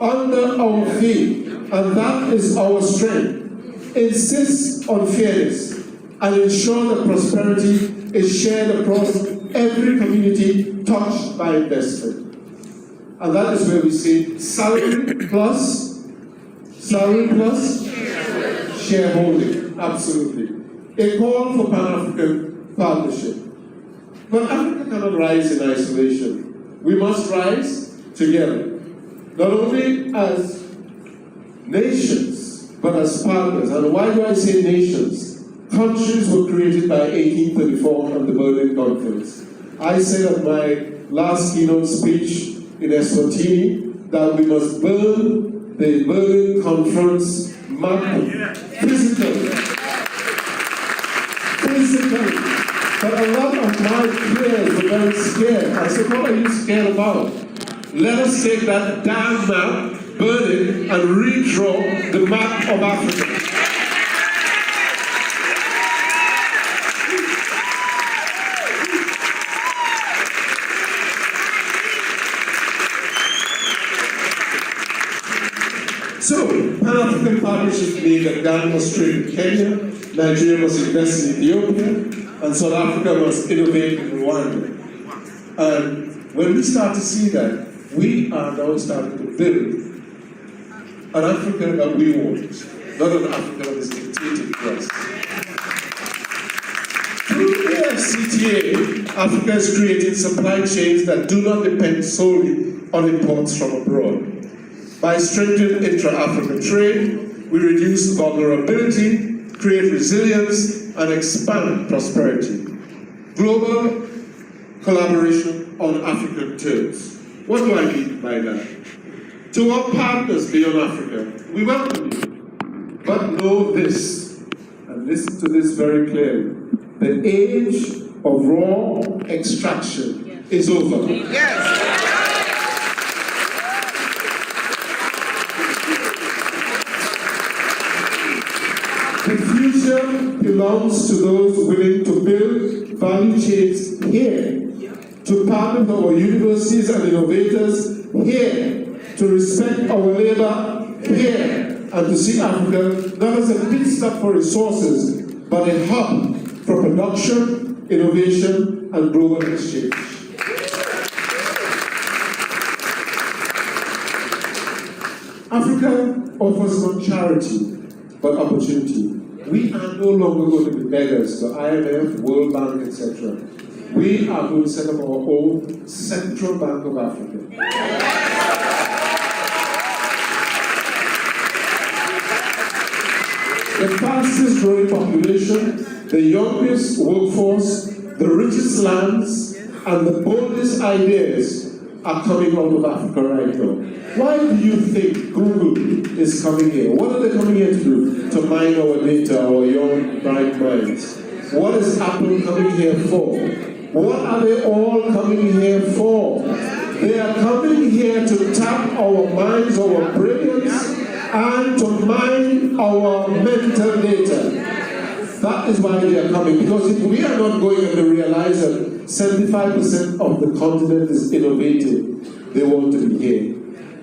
Under our feet. And that is our strength. Insist on fairness and ensure that prosperity is shared across every community touched by investment. And that is where we say salary plus shareholding. Absolutely. A call for Pan-African partnership. But Africa cannot rise in isolation. We must rise together. Not only as nations, but as partners. And why do I say nations? Countries were created by 1834 and the Berlin Conference. I said at my last keynote speech in Eswatini that we must burn the Berlin Conference map physically. But a lot of my peers were very scared. I said, what are you scared about? Let us take that damn map, burn it, and redraw the map of Africa. So, Pan-African partnership means that Ghana must trade with Kenya, Nigeria must invest in Ethiopia, and South Africa must innovate in Rwanda. And when we start to see that, we are now starting to build an Africa that we want, not an Africa that is dictated to us. Through AFCTA, Africa is creating supply chains that do not depend solely on imports from abroad. By strengthening intra-African trade, we reduce vulnerability, create resilience, and expand prosperity. Global collaboration on African terms. What do I mean by that? To our partners beyond Africa, we welcome you. But know this, and listen to this very clearly. The age of raw extraction is over. Yes. The future belongs to those willing to build value chains here, to partner with our universities and innovators here, to respect our labor here, and to see Africa not as a pit stop for resources, but a hub for production, innovation, and global exchange. Africa offers not charity, but opportunity. We are no longer going to be beggars to IMF, World Bank, etc. We are going to set up our own Central Bank of Africa. The fastest growing population, the youngest workforce, the richest lands, and the boldest ideas are coming out of Africa right now. Why do you think Google is coming here? What are they coming here to do? To mine our data, our young, bright minds. What is Apple coming here for? What are they all coming here for? They are coming here to tap our minds, our brains, and to mine our mental data. That is why they are coming, because if we are not going and realize that 75% of the continent is innovative, they want to be here.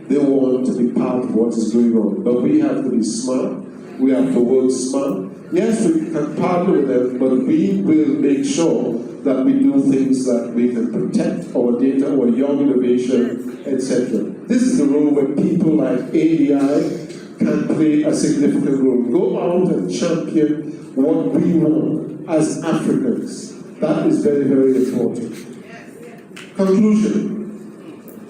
They want to be part of what is going on. But we have to be smart. We have to work smart. Yes, we can partner with them, but we will make sure that we do things that we can protect our data, our young innovation, etc. This is the role where people like ADI can play a significant role. Go out and champion what we want as Africans. That is very, very important. Conclusion.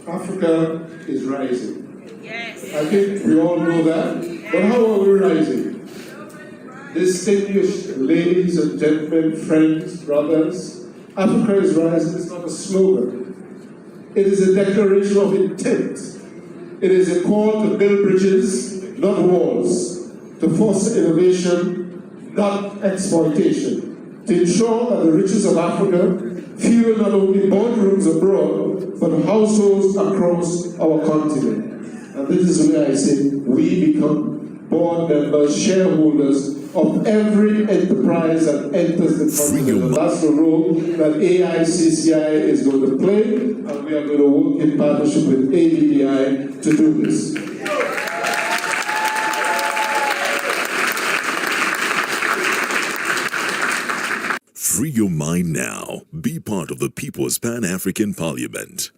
Africa is rising. Yes. I think we all know that. But how are we rising? Distinguished ladies and gentlemen, friends, brothers, Africa is rising is not a slogan. It is a declaration of intent. It is a call to build bridges, not walls, to foster innovation, not exploitation, to ensure that the riches of Africa fuel not only boardrooms abroad, but households across our continent. And this is where I say we become board members, shareholders of every enterprise that enters the continent. And that's the role that AICCI is going to play, and we are going to work in partnership with ADDI to do this. Free your mind now. Be part of the People's Pan-African Parliament.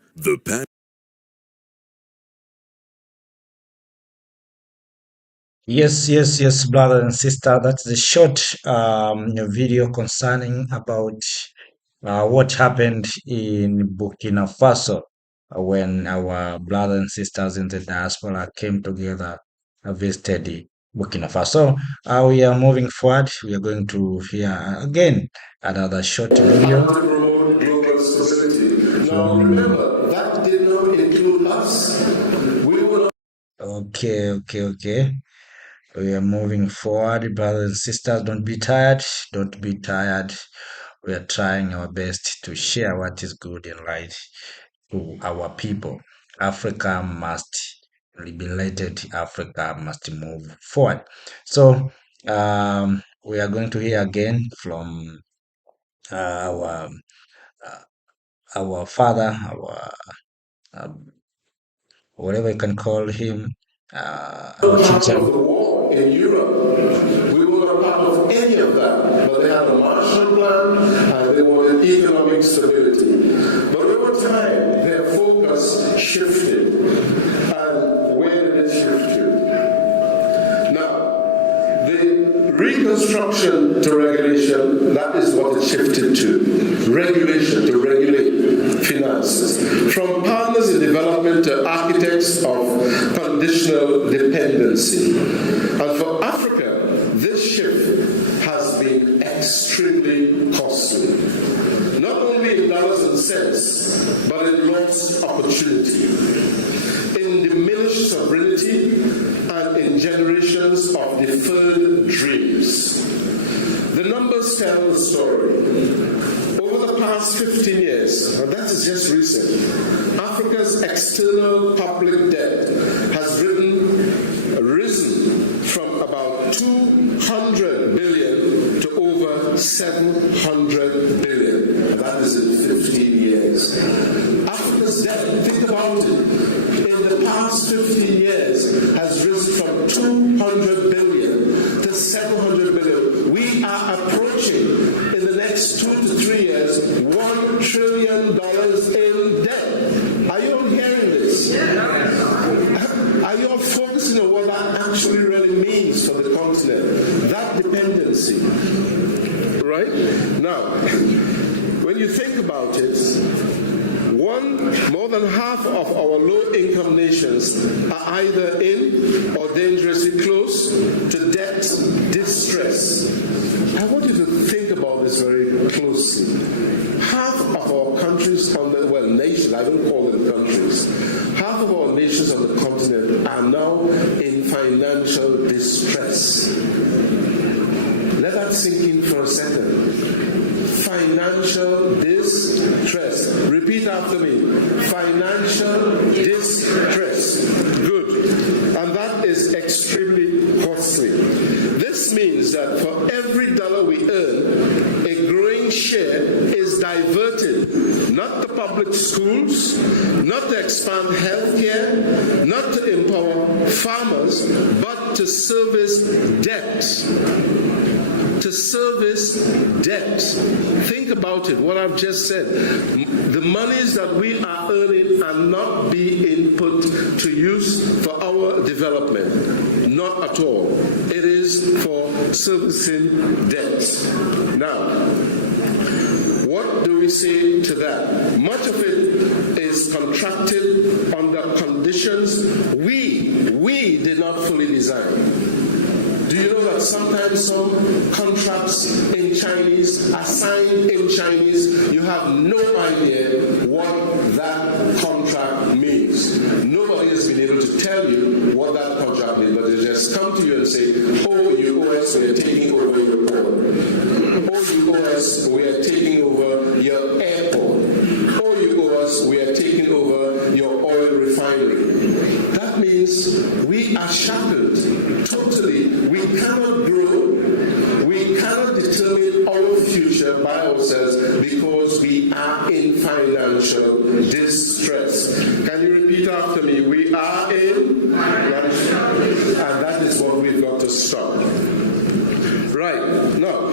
Yes, brother and sister. That's the short video concerning about what happened in Burkina Faso when our brothers and sisters in the diaspora came together and visited Burkina Faso. We are moving forward. We are going to hear again another short video. To promote global stability. Now remember, that did not include us. We will not. Okay. We are moving forward, brothers and sisters. Don't be tired. Don't be tired. We are trying our best to share what is good and right to our people. Africa must be liberated. Africa must move forward. So we are going to hear again from our father, our whatever you can call him, our teacher. In Europe, we were not part of any of that, but they had a Marshall Plan and they wanted economic stability. But over time, their focus shifted. And where did it shift to? Now, the reconstruction to regulation, that is what it shifted to. Regulation, to regulate finances. From partners in development to architects of conditional dependency. And for Africa, this shift has been extremely costly. Not only in dollars and cents, but in lost opportunity, in diminished sovereignty, and in generations of deferred dreams. The numbers tell the story. Over the past 15 years, and that is just recent, Africa's external public debt has risen from about 200 billion to over 700 billion. That is in 15 years. Africa's debt, think about it, in the past 15 years has risen from 200 billion to 700 billion. We are approaching, in the next 2 to 3 years, $1 trillion in debt. Are you all hearing this? Are you all focusing on what that actually really means for the continent? That dependency. Right? Now, when you think about it, more than half of our low-income nations are either in or dangerously close to debt distress. I want you to think about this very closely. Half of our countries nations, I don't call them countries, half of our nations on the continent are now in financial distress. Let that sink in for a second. Financial distress. Repeat. Repeat after me. Financial distress. Good. And that is extremely costly. This means that for every dollar we earn, a growing share is diverted, not to public schools, not to expand healthcare, not to empower farmers, but to service debt. To service debt. Think about it, what I've just said. The monies that we are earning are not being put to use for our development. Not at all. It is for servicing debt. Now, what do we say to that? Much of it is contracted under conditions we did not fully design. Do you know that sometimes some contracts in Chinese are signed in Chinese? You have no idea what that contract means. Nobody has been able to tell you what that contract means, but they just come to you and say, oh, you owe us, we are taking over your port. Oh, you owe us, we are taking over your airport. Oh, you owe us, we are taking over your oil refinery. That means we are shackled totally. We cannot grow. We cannot determine our future by ourselves because we are in financial distress. Can you repeat after me? We are in financial distress. And that is what we've got to stop. Right. No.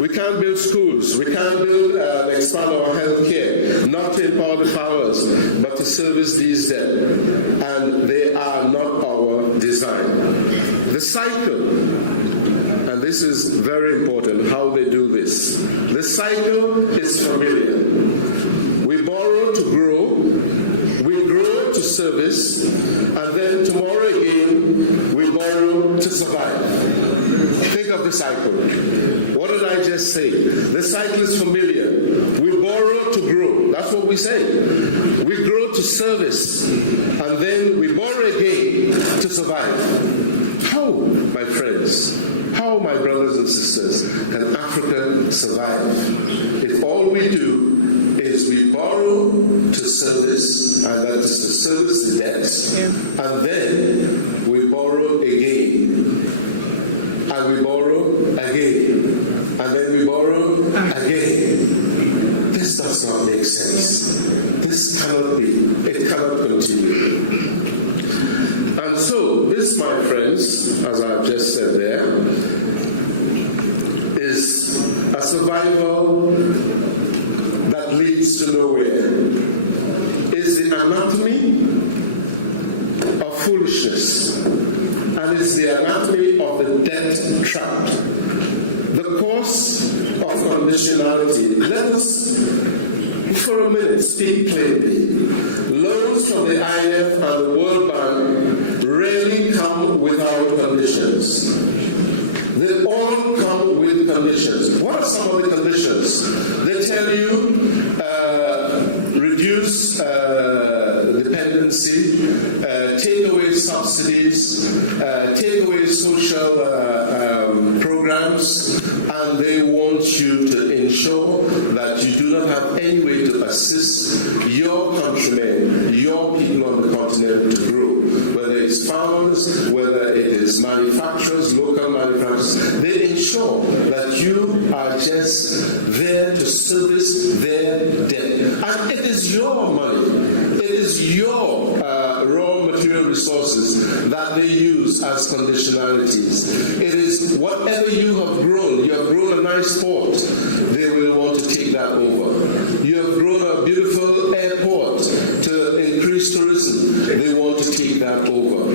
We can't build schools. We can't build and expand our health care, not to empower the powers, but to service these debt. And they are not our design. The cycle, and this is very important, how they do this. The cycle is familiar. We borrow to grow, we grow to service, and then tomorrow again, we borrow to survive. Think of the cycle. What did I just say? The cycle is familiar. We borrow to grow. That's what we say. We grow to service, and then we borrow again to survive. How, my friends, how, my brothers and sisters, can Africa survive if all we do is we borrow to service, and that is to service the debts, and then we borrow again, and we borrow again, and then we borrow again. This does not make sense. This cannot be. It cannot continue. And so, this, my friends, as I've just said there, is a survival that leads to nowhere. Is the anatomy of foolishness, and it's the anatomy of the debt trap. The course of conditionality. Let us, for a minute, speak plainly. Loans from the IMF and the World Bank rarely come without conditions. They all come with conditions. What are some of the conditions? They tell you reduce dependency, take away subsidies, take away social programs, and they want you to ensure that you do not have any way to assist your countrymen, your people on the continent to grow. Whether it's farmers, whether it is manufacturers, local manufacturers, they ensure that you are just there to service their debt. And it is your money, it is your raw material resources that they use as conditionalities. It is whatever you have grown. You have grown a nice port, they will want to take that over. You have grown a beautiful airport to increase tourism, they want to take that over.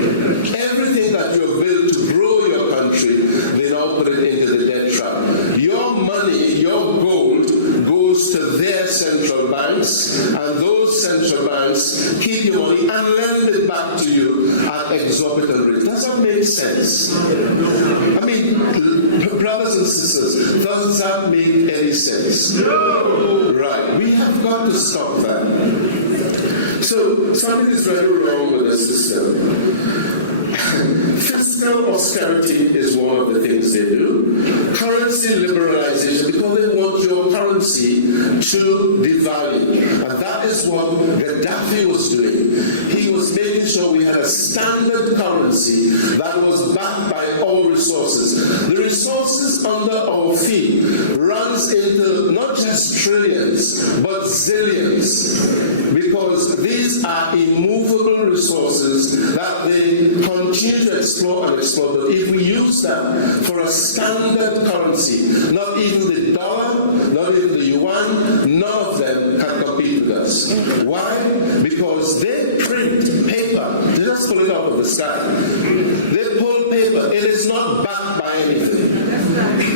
Everything that you have built to grow your country, they now put it into the debt trap. Your money, your gold, goes to their central banks, and those central banks keep your money and lend it back to you at exorbitant rates. Does that make sense? I mean, brothers and sisters, does that make any sense? No. Right. We have got to stop that. So, something is very wrong with the system. Fiscal austerity is one of the things they do. Currency liberalization, because they want your currency currency to devalue. And that is what Gaddafi was doing. He was making sure we had a standard currency that was backed by all resources. The resources under our feet runs into not just trillions, but zillions, because these are immovable resources that they continue to explore and explore. But if we use them for a standard currency, not even the dollar, not even the yuan, none of them can compete with us. Why? Because they print paper. They just pull it out of the sky. They pull paper. It is not backed by anything.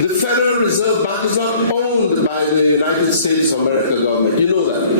The Federal Reserve Bank is not owned by the United States of America government. You know that.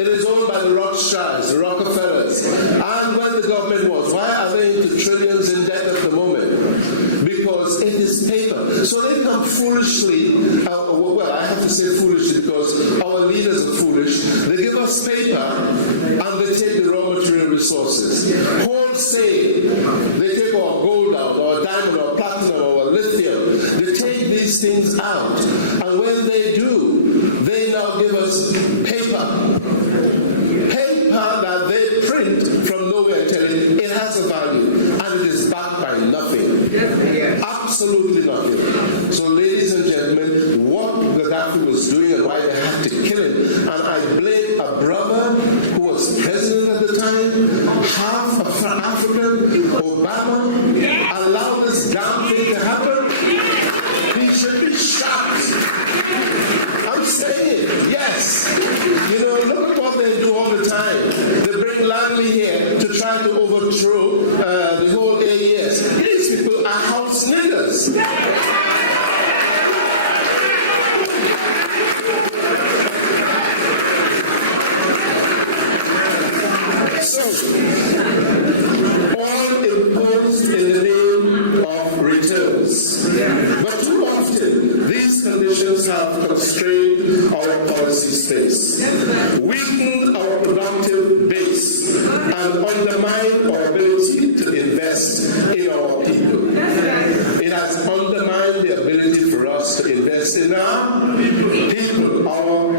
It is owned by the Rothschilds, the Rockefellers. And when the government was, why are they into trillions in debt at the moment? Because it is paper. So they come foolishly, well, I have to say foolishly because our leaders are foolish. They give us paper and they take the raw material resources. Wholesale, they take our gold out, our diamond, our platinum, our lithium. They take these things out. And when they do, they now give us paper. Paper that they print from nowhere, telling it has a value and it is backed by nothing. Absolutely nothing. So, ladies and gentlemen, what Gaddafi was doing and why they had to kill him, and I blame a brother who was president at the time, half African, Obama, allowed this damn thing to happen. He should be shot. I'm saying it, yes. You know, look at what they do all the time. They bring Langley here to try to overthrow the whole AES. These people are house niggers. So, all imposed in the name of returns. But too often, these conditions have constrained our policy space, weakened our productive base, and undermined our ability to invest in our people. It has undermined the ability for us to invest in our people, our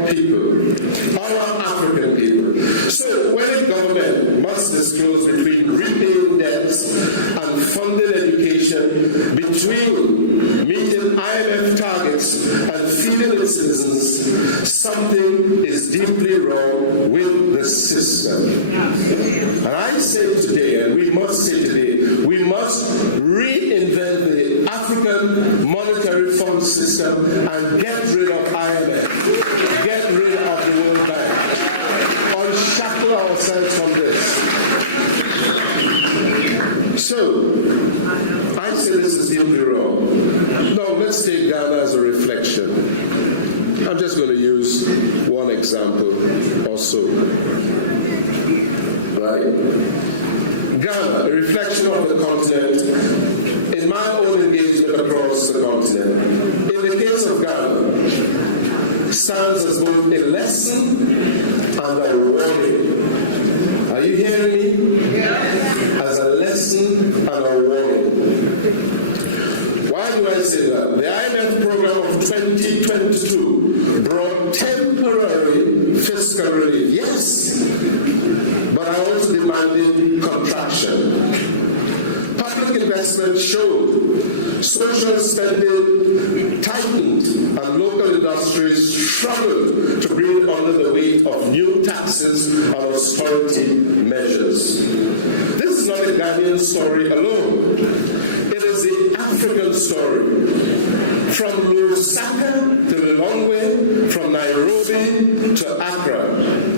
African people. So when a government must disclose between repaying debts and funding education, between meeting IMF targets and feeding its citizens, something is deeply wrong with the system. And I say today, and we must say today, we must reinvent the African monetary fund system and get rid of IMF, get rid of the World Bank, unshackle ourselves from this. So, I say this is deeply wrong. Now, let's take Ghana as a reflection. I'm just going to use one example or so. Right? Ghana, a reflection of the continent, in my own engagement across the continent. In the case of Ghana, stands as both a lesson and a warning. Are you hearing me? Yeah. As a lesson and a warning. Why do I say that? The IMF program of 2022 brought temporary fiscal relief, yes, but I also demanded contraction. Public investment showed, social spending tightened, and local industries struggled to bring under the weight of new taxes and austerity measures. This is not a Ghanaian story alone. It is the African story. From Lusaka to Lilongwe, from Nairobi to Accra,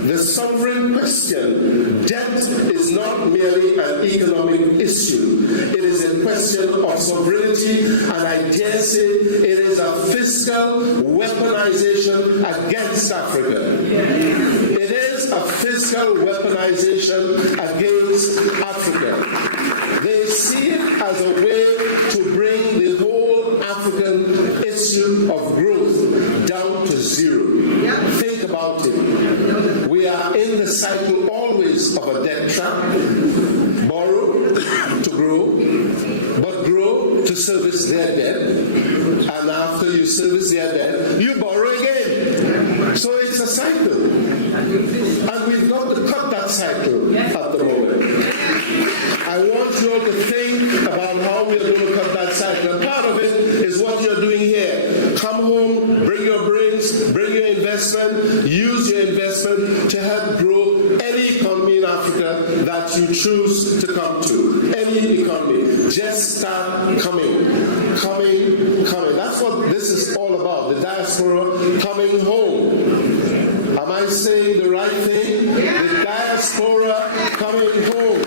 the sovereign question, debt is not merely an economic issue. It is a question of sovereignty, and I dare say it is a fiscal weaponization against Africa. It is a fiscal weaponization against Africa. They see it as a way to bring the whole African issue of growth down to zero. Think about it. We are in the cycle always of a debt trap. Borrow to grow, but grow to service their debt. And after you service their debt, you borrow again. a cycle. And we've got to cut that cycle at the moment. I want you all to think about how we're going to cut that cycle. And part of it is what you're doing here. Come home, bring your brains, bring your investment, use your investment to help grow any economy in Africa that you choose to come to. Any economy. Just start coming. That's what this is all about. The diaspora coming home. Am I saying the right thing? The diaspora coming home.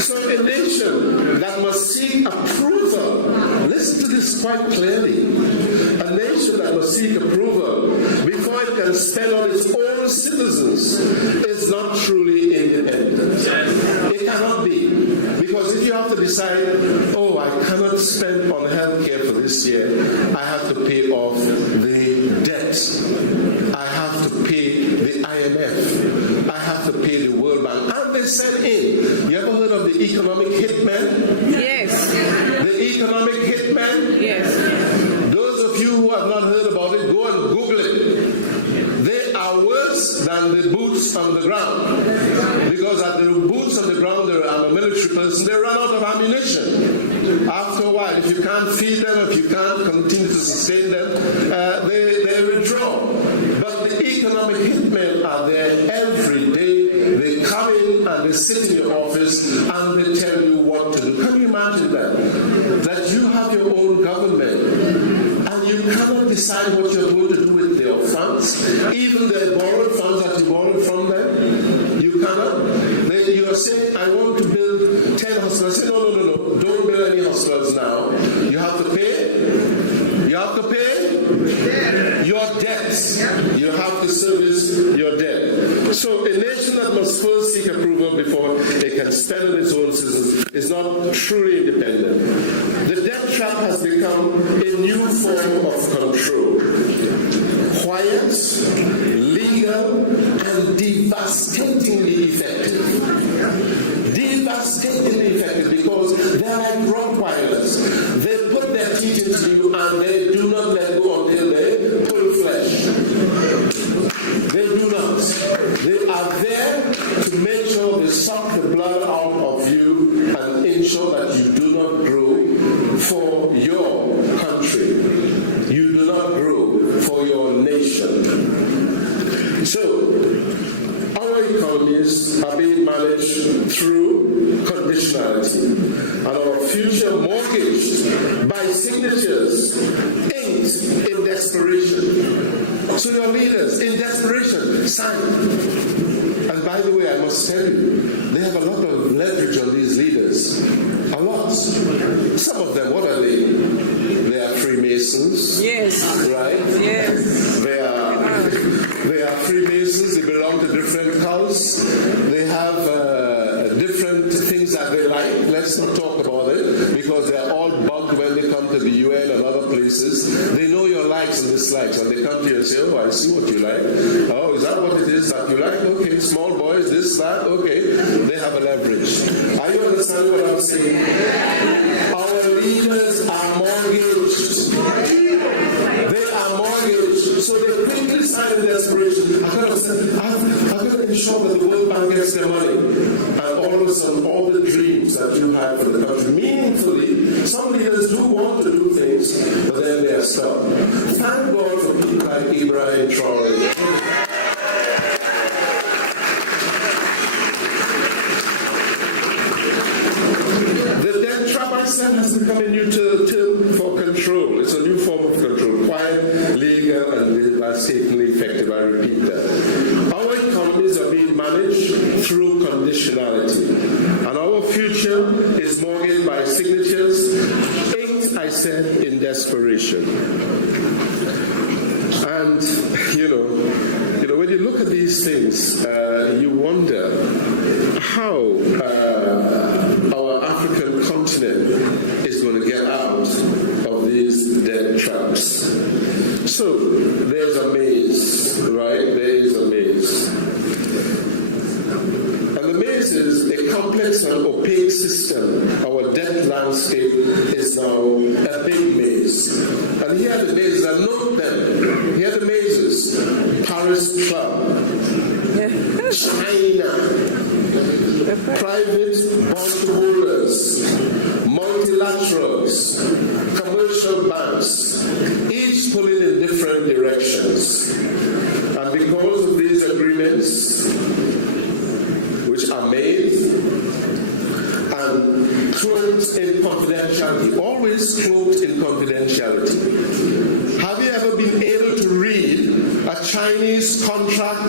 So a nation that must seek approval, listen to this quite clearly, a nation that must seek approval before it can spend on its own citizens is not truly independent. It cannot be. Because if you have to decide, oh, I cannot spend on healthcare for this year, I have to pay off the debt. I have to pay the IMF. I have to pay the World Bank. And they send in. You ever heard of the economic hitman? Yes. The economic hitman? Yes. Those of you who have not heard about it, go and Google it. They are worse than the boots on the ground. Because at the boots on the ground, I'm a military person, they run out of ammunition. After a while, if you can't feed them, if you can't continue to sustain them, they withdraw. But the economic hitmen are there every day. They come in and they sit in your office and they tell you what to do. Can you imagine that? That you have your own government and you cannot decide what you're going to do with their funds, even their borrowed funds that you borrowed from them. You cannot. You are saying, I want to build 10 hospitals. I say, no, don't build any hospitals now. You have to pay. You have to pay your debts. You have to service your debt. So a nation that must first seek approval before it can spend on its own citizens is not truly independent. The debt trap has become a new form of control. Quiet, legal, and devastatingly effective. Devastatingly effective because they're like Rottweilers. They put their teeth into you and they do not let go until they pull flesh. They do not. They are there to make sure they suck the blood out of you and ensure that you do not grow for your country. You do not grow for your nation. So, our economies are being managed through conditionality, and our future mortgaged by signatures inked in desperation. So your leaders, in desperation, sign. And by the way, I must tell you, they have a lot of leverage on these leaders. A lot. Some of them, what are they? They are Freemasons. Yes. Right? Yes. They are Freemasons. They belong to different cults. They have different things that they like. Let's not talk about it because they are all bugged when they come to the UN and other places. They know your likes and dislikes, and they come to you and say, "Oh, I see what you like. Oh, is that what it is that you like? Okay, small boys, this, that. Okay." They have a leverage. Are you understanding what I'm saying? Our leaders are mortgaged. They are mortgaged. So they quickly sign in desperation. I've got to ensure that the World Bank gets their money. And all the dreams that you have for the country. Meaningfully, some leaders do want to do things, but then they are stuck. Thank God for people like Ibrahim Traoré. Has become a new term for control. It's a new form of control. Quiet, legal, and devastatingly effective. I repeat that. Our economies are being managed through conditionality. And our future is mortgaged by signatures, inked, I said, in desperation. And, when you look at these things, you wonder how our African continent is going to get out of these debt traps. So there's a maze, right? There is a maze. And the maze is a complex and opaque system. Our debt landscape is now a big maze. And here the maze is Paris Club, China, private bondholders, multilaterals, commercial banks, each pulling in different directions. And because of these agreements, which are made and cloaked in confidentiality, always cloaked in confidentiality. Have you ever been able to read a Chinese contract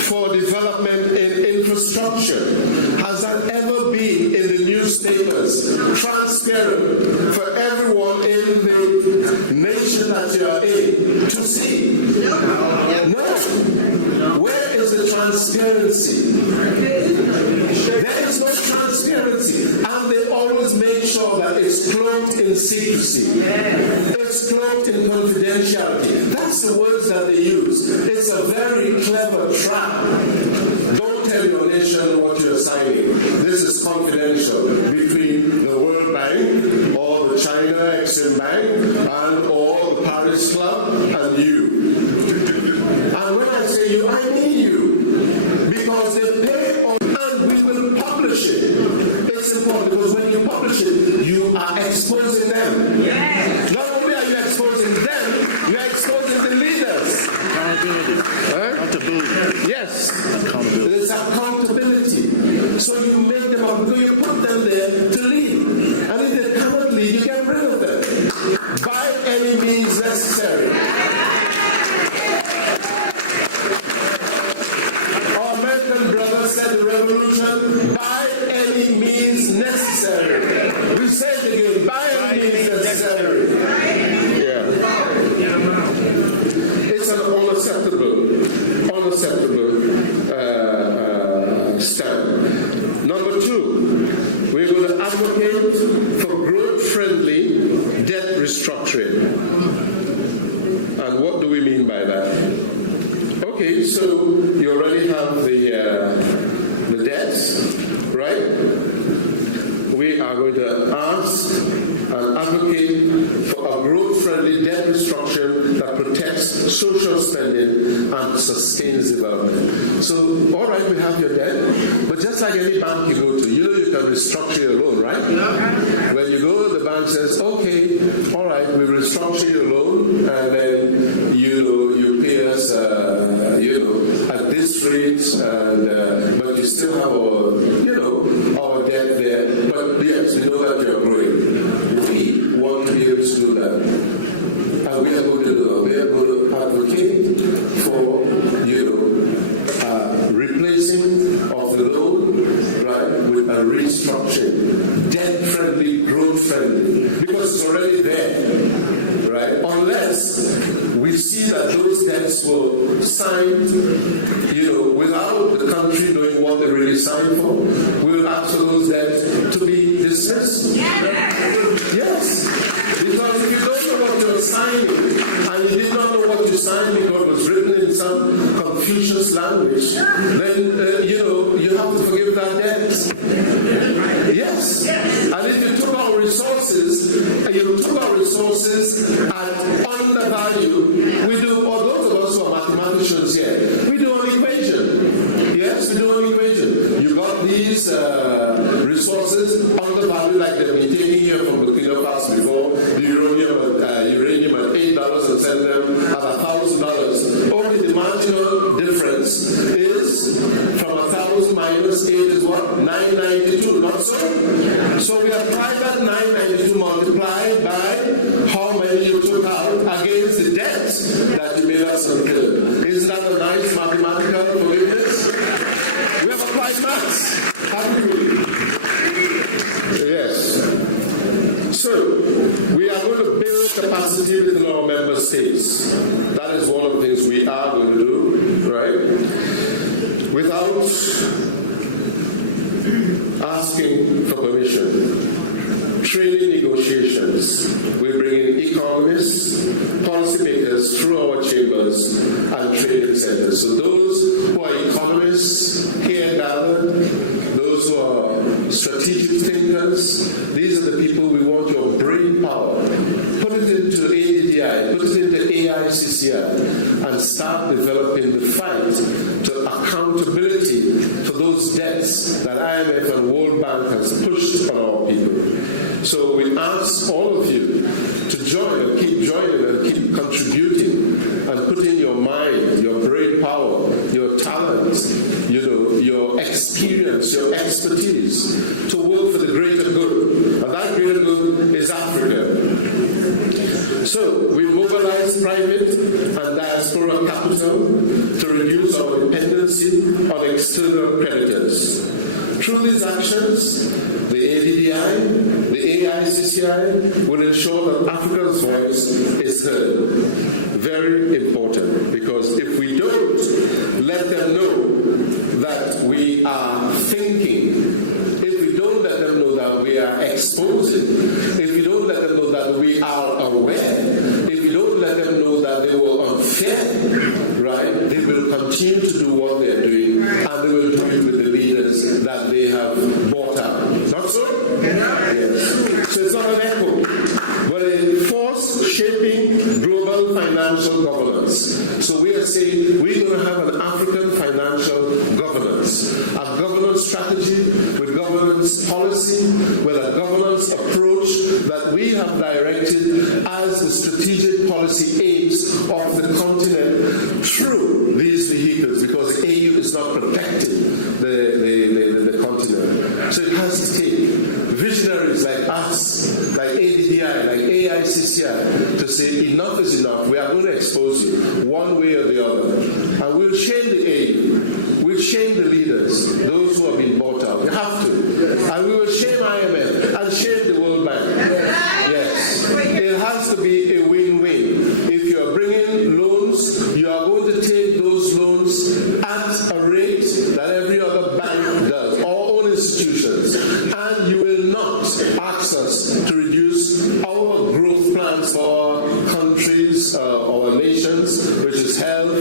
for development in infrastructure? Has that ever been in the newspapers, transparent for everyone in the nation that you are in to see? No. Where is the transparency? There is no transparency, and they always make sure that it's cloaked in secrecy. It's cloaked in confidentiality. That's the words that they use. It's a very clever trap. Don't tell your nation what you're signing. This is confidential between the World Bank or the China Exim Bank and or the Paris Club and you. And when I say you, I mean you. Because they pay on, and we will publish it. It's important because when you publish it, you are exposing them. Yes. Not only are you exposing them, you are exposing the leaders. Accountability. Yes. Accountability. There's accountability. So you make them up, because you put them there to lead. And if they cannot lead, you get rid of them. By any means necessary. Our American brothers said the revolution, by any means necessary. We say it again, by any means necessary. Yeah. It's an unacceptable stand. Number two, we're going to advocate for growth-friendly debt restructuring. And what do we mean by that? Okay, so you already have the debts, right? We are going to ask and advocate for a growth-friendly debt restructuring that protects social spending and sustains development. So, all right, we have your debt, but just like any bank you go to, you know you can restructure your loan, right? Yeah. When you go, the bank says, okay, all right, we restructure your loan, and then you pay us, at this rate, and but you still have our debt there. But yes, we know that you're growing. We want to be able to do that. And we are going to do it. We are going to advocate for, replacing of the loan, right, with a restructuring. Debt-friendly, growth-friendly. Because it's already there, right? Unless we see that those debts were signed, without the country knowing what they really signed for, we will ask for those debts to be dismissed. Yes. Because if you don't know what you're signing, and you did not know what you signed because it was written in some Confucius language, then, you have to forgive that debt. Yes. And if you took our resources, at undervalue, we do, or those of us who are mathematicians here, we do an equation. Yes, we do an equation. You got these resources undervalued, like they've been taking here from Burkina Faso before, the uranium at $8 and send them at $1,000. Only the marginal difference is from 1,000 minus 8 is what? 992, not so? So we apply that 992 multiplied by how many you took out against the debts that you made us incur. Isn't that a nice mathematical forgiveness? We have applied maths. Happy we? Yes. So, we are going to build capacity within our member states. That is one of the things we are going to do, right? Without asking for permission. Training negotiations. We bring in economists, policymakers through our chambers and training centers. So those who are economists here gathered, those who are strategic thinkers, these are the people we want your brain power. Put it into ADDI, put it into AICCI, and start developing the fight to accountability for those debts that IMF and World Bank has pushed on our people. So we ask all of you to join and keep joining and keep contributing and put in your mind, your brain power, your talents, your experience, your expertise to work for the greater good. And that greater good is Africa. So we mobilize private and diaspora capital to reduce our dependency on external creditors. Through these actions, the ADDI, the AICCI will ensure that Africa's voice is heard. Very important, because if we don't let them know that we are thinking, if we don't let them know that we are exposing, if we don't let them know that we are aware, if we don't let them know that they were unfair, right, they will continue to do what they're doing, and they will do it with the leaders that they have bought out. Not so? Yes. So it's not an echo, but a force shaping global financial governance. So we are saying we're going to have an African financial governance, a governance strategy with governance policy, with a governance approach that we have directed as the strategic policy aims of the continent through these vehicles, because the AU is not protecting the continent. So it has to take visionaries like us, like ADDI, like AICCI, to say enough is enough. We are going to expose you one way or the other. And we'll shame the AU. We'll shame the leaders, those who have been bought out. We have to. And we will shame IMF and shame the World Bank. Yes. It has to be a win-win. If you are bringing loans, you are going to take those loans at a rate that every other bank does, all own institutions. And you will not ask us to reduce our growth plans for our countries, our nations, which is health,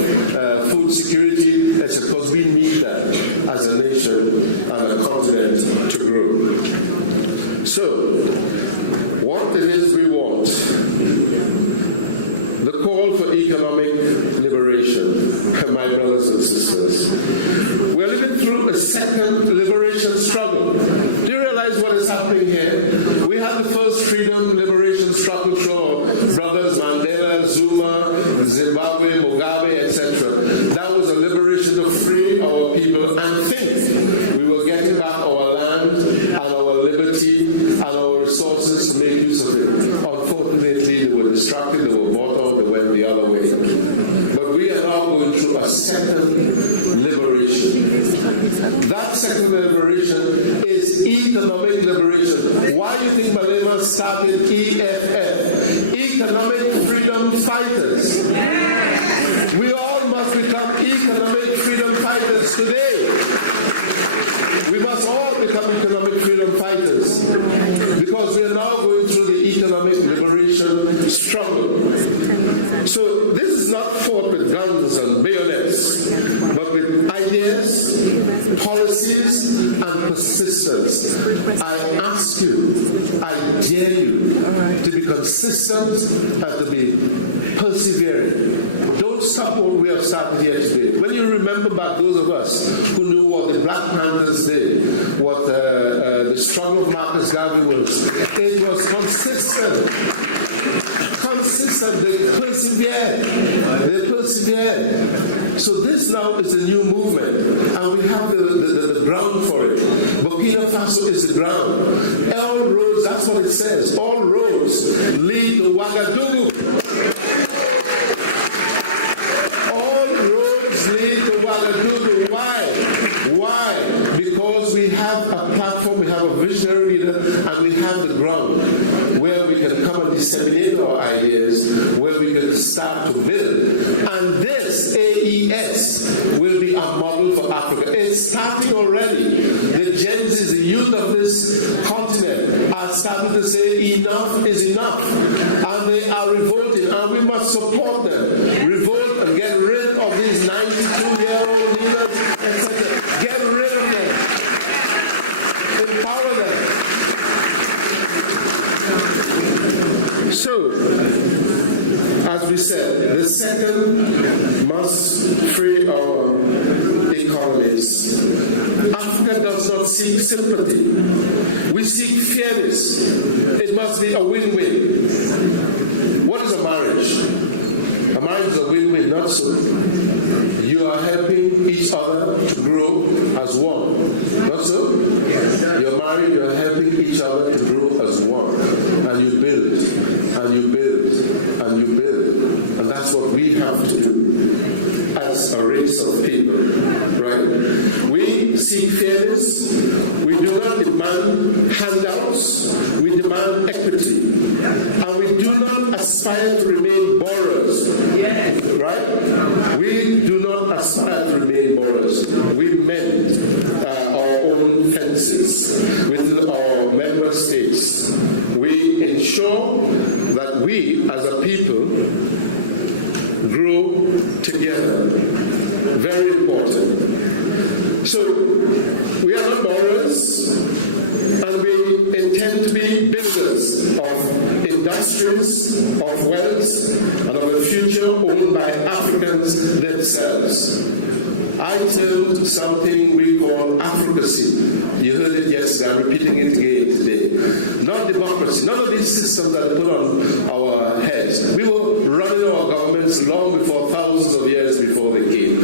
food security, etc. Because we need that as a nation and a continent to grow. So, what it is we want, the call for economic liberation, my brothers and sisters. We're living through a second liberation struggle. Do you realize what is happening here? We had the first freedom liberation struggle through our brothers Mandela, Zuma, Zimbabwe, Mugabe, etc. That was a liberation to free our people and think we were getting back our land and our liberty and our resources to make use of it. Unfortunately, they were distracted, they were bought out, they went the other way. But we are now going through a second liberation. That second liberation is economic liberation. Why do you think Malema started EFF? Economic freedom fighters. We all must become economic freedom fighters today. We must all become economic freedom fighters, because we are now going through the economic liberation struggle. So this is not fought with guns and bayonets, but with ideas, policies, and persistence. I ask you, I dare you to be consistent and to be persevering. Don't stop what we have started here today. When you remember back, those of us who knew what the Black Panthers did, what the struggle of Marcus Garvey was, it was consistent. They persevered. So this now is a new movement, and we have the ground for it. Burkina Faso is the ground. All roads, that's what it says, all roads lead to Ouagadougou. All roads lead to Ouagadougou. Why? Because we have a platform, we have a visionary leader, and we have the ground where we can come and disseminate our ideas, where we can start to build. And this AES will be a model for Africa. It's starting already. The Gen Z, the youth of this continent, are starting to say enough is enough. And they are revolting, and we must support them. Revolt and get rid of these 92-year-old leaders, etc. Get rid of them. Empower them. So, as we said, the second must free our economies. Africa does not seek sympathy. We seek fairness. It must be a win-win. What is a marriage? A marriage is a win-win, not so. You are helping each other to grow as one. Not so? You're married, you're helping each other to grow as one. And you build, and you build, and you build. And that's what we have to do as a race of people. Right? We seek fairness. We do not demand handouts. We demand equity. And we do not aspire to remain borrowers. Yes. Right? We do not aspire to remain borrowers. We mend our own fences within our member states. We ensure that we, as a people, grow together. Very important. So, we are not borrowers, and we intend to be builders of industries, of wealth, and of a future owned by Africans themselves. I turned something we call Africacy. You heard it yesterday, I'm repeating it again today. Not democracy, none of these systems that are put on our heads. We were running our governments long before, thousands of years before they came.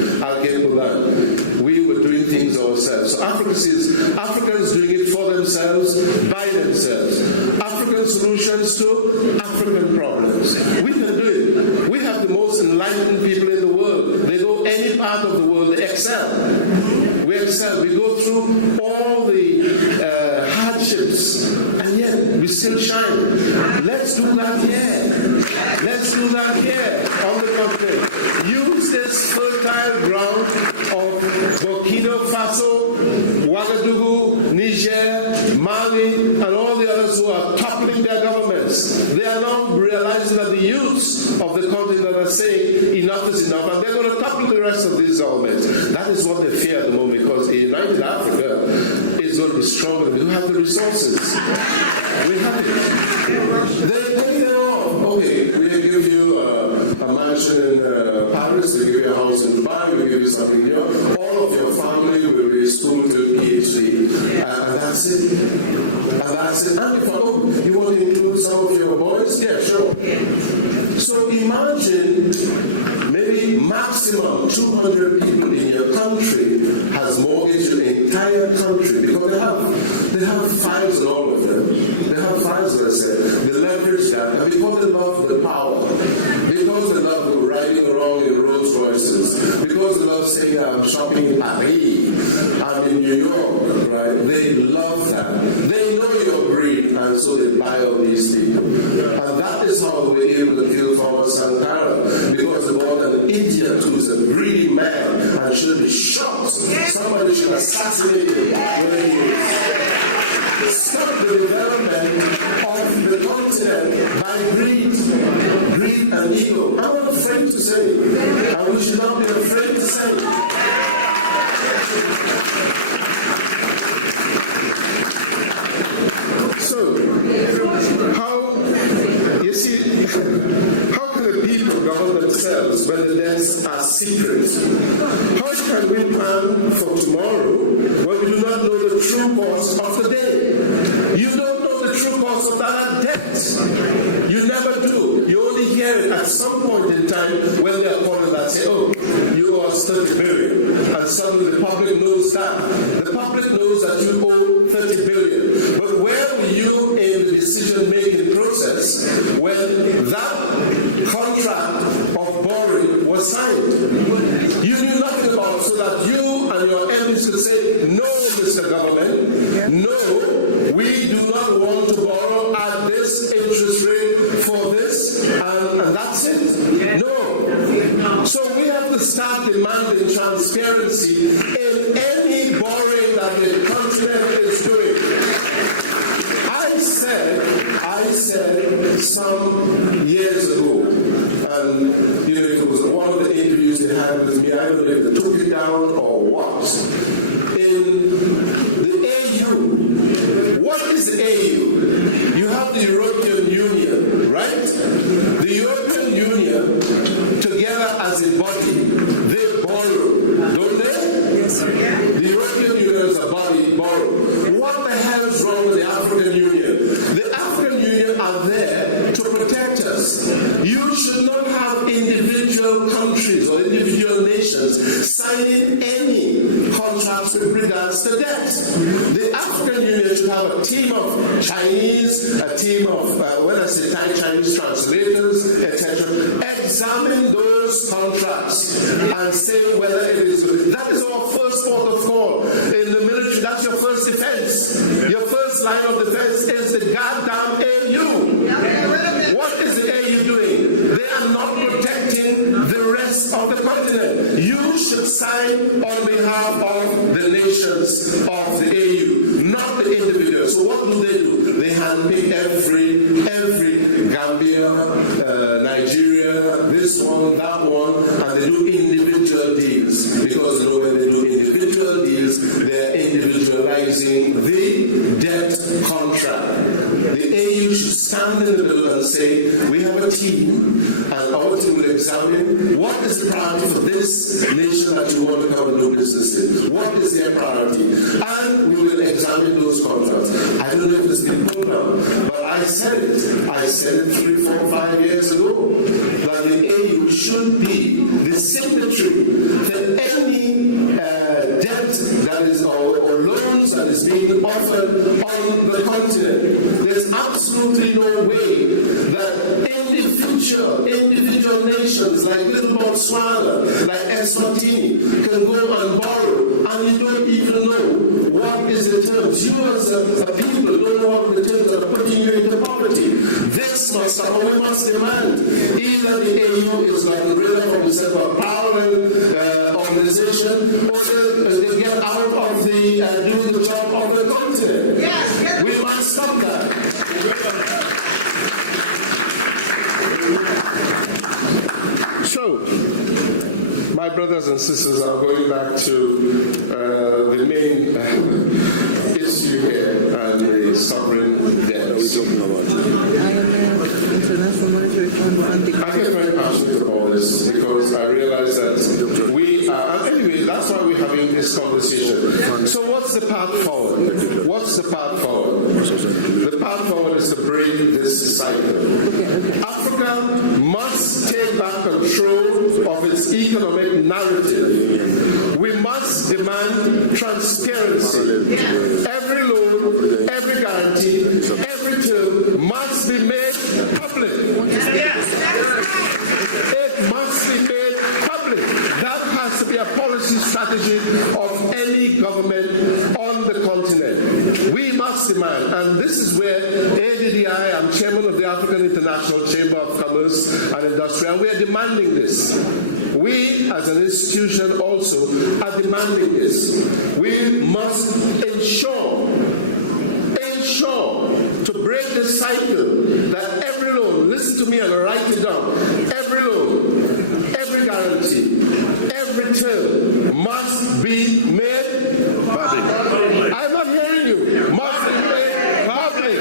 We were doing things ourselves. So Africacy is Africans doing it for themselves, by themselves. African solutions to African problems. We can do it. We have the most enlightened people in the world. They go any part of the world, they excel. We excel. We go through all the hardships, and yet we still shine. Let's do that here. Let's do that here on the continent. Use this fertile ground of Burkina Faso, Ouagadougou, Niger, Mali, and all the others who are toppling their governments. They are now realizing that the youths of the continent are saying enough is enough, and they're going to topple the rest of these governments. That is what they fear at the moment, because a united Africa is going to be stronger. We don't have the resources. We have it. They take it off. Okay, we give you a mansion in Paris, we give you a house in Dubai, we give you something here. All of your family will be schooled to PhD. And that's it. And that's it. And if you want to include some of your boys, yeah, sure. So imagine maybe maximum 200 people in your country has mortgaged your entire country, because they have files and all of them. They have files, as I said. They leverage that, and because they love the power, because they love riding around in Rolls Royces, because they love saying I'm shopping in Paris, I'm in New York, right? They love that. They know your breed, and so they buy all these people. And that is how we're able to kill Thomas Sankara, because they bought an idiot who's a greedy man and should be shot. Somebody should assassinate him when he is. Stop the development of the continent by greed and ego. I'm not afraid to say it, and we should not be afraid to say it. So, how can the people govern themselves when the debts are secret? How can we plan for tomorrow when we do not know the true cause of the day? You don't know the true cause of that debt. You never do. You only hear it at some point in time when they are calling that, say, oh, you owe us 30 billion. And suddenly the public knows that. The public knows that you owe 30 billion. But where were you in the decision-making process when that contract of borrowing was signed? You knew nothing about it, so that you and your MPs could say, no, Mr. Government, no, we do not want to borrow at this interest rate for this, and that's it. No. So we have to start demanding transparency in any borrowing that the continent is doing. I said some years ago, and it was one of the interviews they had with me, I don't know if they took it down or what. In the AU, what is the AU? You have the European Union, right? The European Union nations signing any contracts with regards to debt. The African Union should have a team of Chinese, a team of, when I say Chinese translators, etc., examine those contracts and say whether it is good. That is our first port of call. In the military, that's your first defense. Your first line of defense is the goddamn AU. What is the AU doing? They are not protecting the rest of the continent. You should sign on behalf of the nations of the AU, not the individuals. So what do? They handpick every Gambia, Nigeria, this one, that one, and they do individual deals. Because when they do individual deals, they're individualizing the debt contract. The AU should stand in the middle and say, we have a team, and our team will examine what is the priority for this nation that you want to come and do business in. What is their priority? And we will examine those contracts. I don't know if it's been pulled down, but I said it. I said it 3, 4, 5 years ago, that the AU should be the signatory to any debt that is, or loans that is being offered on the continent. There's absolutely no way that individual nations like little Botswana, like Eswatini, can go and borrow, and you don't even know what is the terms. You as a people don't know what the terms are putting you into poverty. This must stop. We must demand either the AU is like a umbrella for itself, a powerful organization, or they get out of the doing the job of the continent. Yes. We must stop that. So, my brothers and sisters are going back to the main issue here and the sovereign debt. What are we talking about? I get very passionate about this because I realize that we are, and anyway, that's why we're having this conversation. So what's the path forward? What's the path forward? The path forward is to break this cycle. Africa must take back control of its economic narrative. We must demand transparency. Every loan, every guarantee, every term must be made public. It must be made public. That has to be a policy strategy of any government on the continent. We must demand, and this is where ADDI, I'm chairman of the African International Chamber of Commerce and Industry, and we are demanding this. We, as an institution, also are demanding this. We must ensure to break the cycle that every loan, listen to me and write it down, every loan, every guarantee, every term must be made public. I'm not hearing you. Must be made public.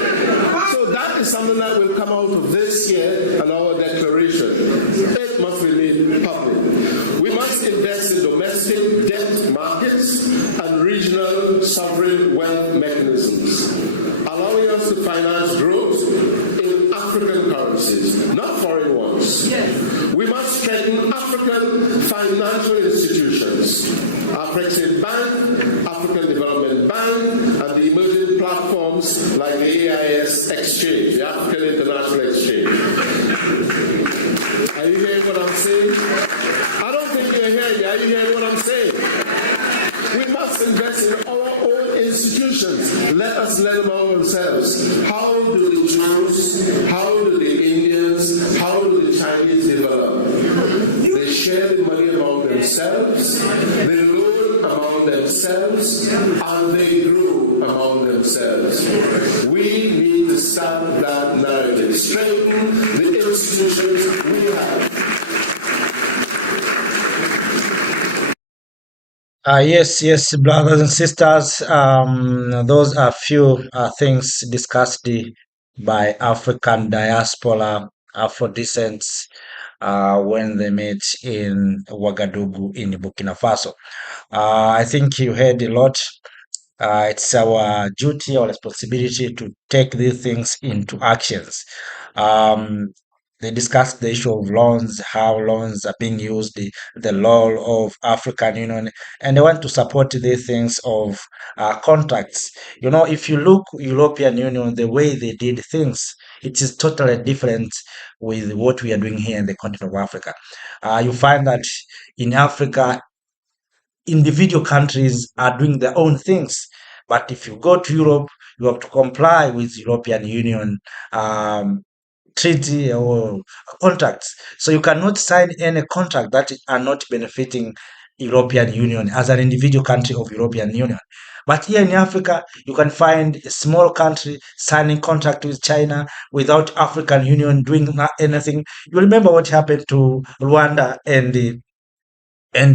So that is something that will come out of this year and our declaration. It must be made public. We must invest in domestic debt markets and regional sovereign wealth mechanisms, allowing us to finance growth in African currencies, not foreign ones. Yes. We must strengthen African financial institutions, African Bank, African Development Bank, and the emerging platforms like the AIS Exchange, the African International Exchange. Are you hearing what I'm saying? I don't think you're hearing me. Are you hearing what I'm saying? We must invest in our own institutions. Let us learn among ourselves. How do the Jews, how do the Indians, how do the Chinese develop? They share the money among themselves, they learn among themselves, and they grow among themselves. We need to start that narrative, strengthen the institutions we have. Yes, brothers and sisters. Those are few things discussed by African diaspora, Afro descents, when they met in Ouagadougou in Burkina Faso. I think you heard a lot. It's our duty or responsibility to take these things into actions. They discussed the issue of loans, how loans are being used, the law of African Union, and they want to support these things of contracts. If you look European Union, the way they did things, it is totally different with what we are doing here in the continent of Africa. You find that in Africa, individual countries are doing their own things. But if you go to Europe, you have to comply with European Union um, treaty or contracts. So you cannot sign any contract that are not benefiting European Union as an individual country of European Union. But here in Africa, you can find a small country signing contract with China without African Union doing anything. You remember what happened to Rwanda and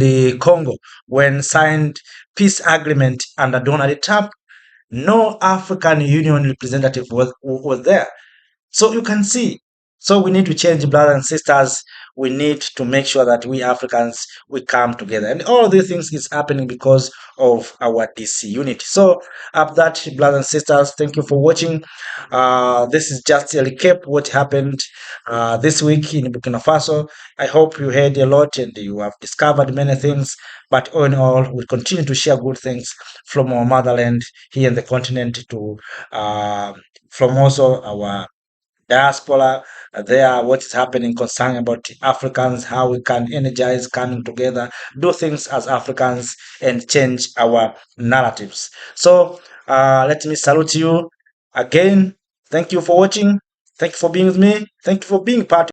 the Congo when signed peace agreement under Donald Trump. No African Union representative was there. So you can see. So we need to change, brothers and sisters. We need to make sure that we Africans we come together, and all these things is happening because of our disunity. So, up that, brothers and sisters, thank you for watching. This is just a recap what happened this week in Burkina Faso. I hope you heard a lot and you have discovered many things. But all in all, we continue to share good things from our motherland here in the continent to from also our diaspora there, what is happening concerning about Africans, how we can energize coming together, do things as Africans, and change our narratives. So let me salute you again. Thank you for watching. Thank you for being with me. Thank you for being part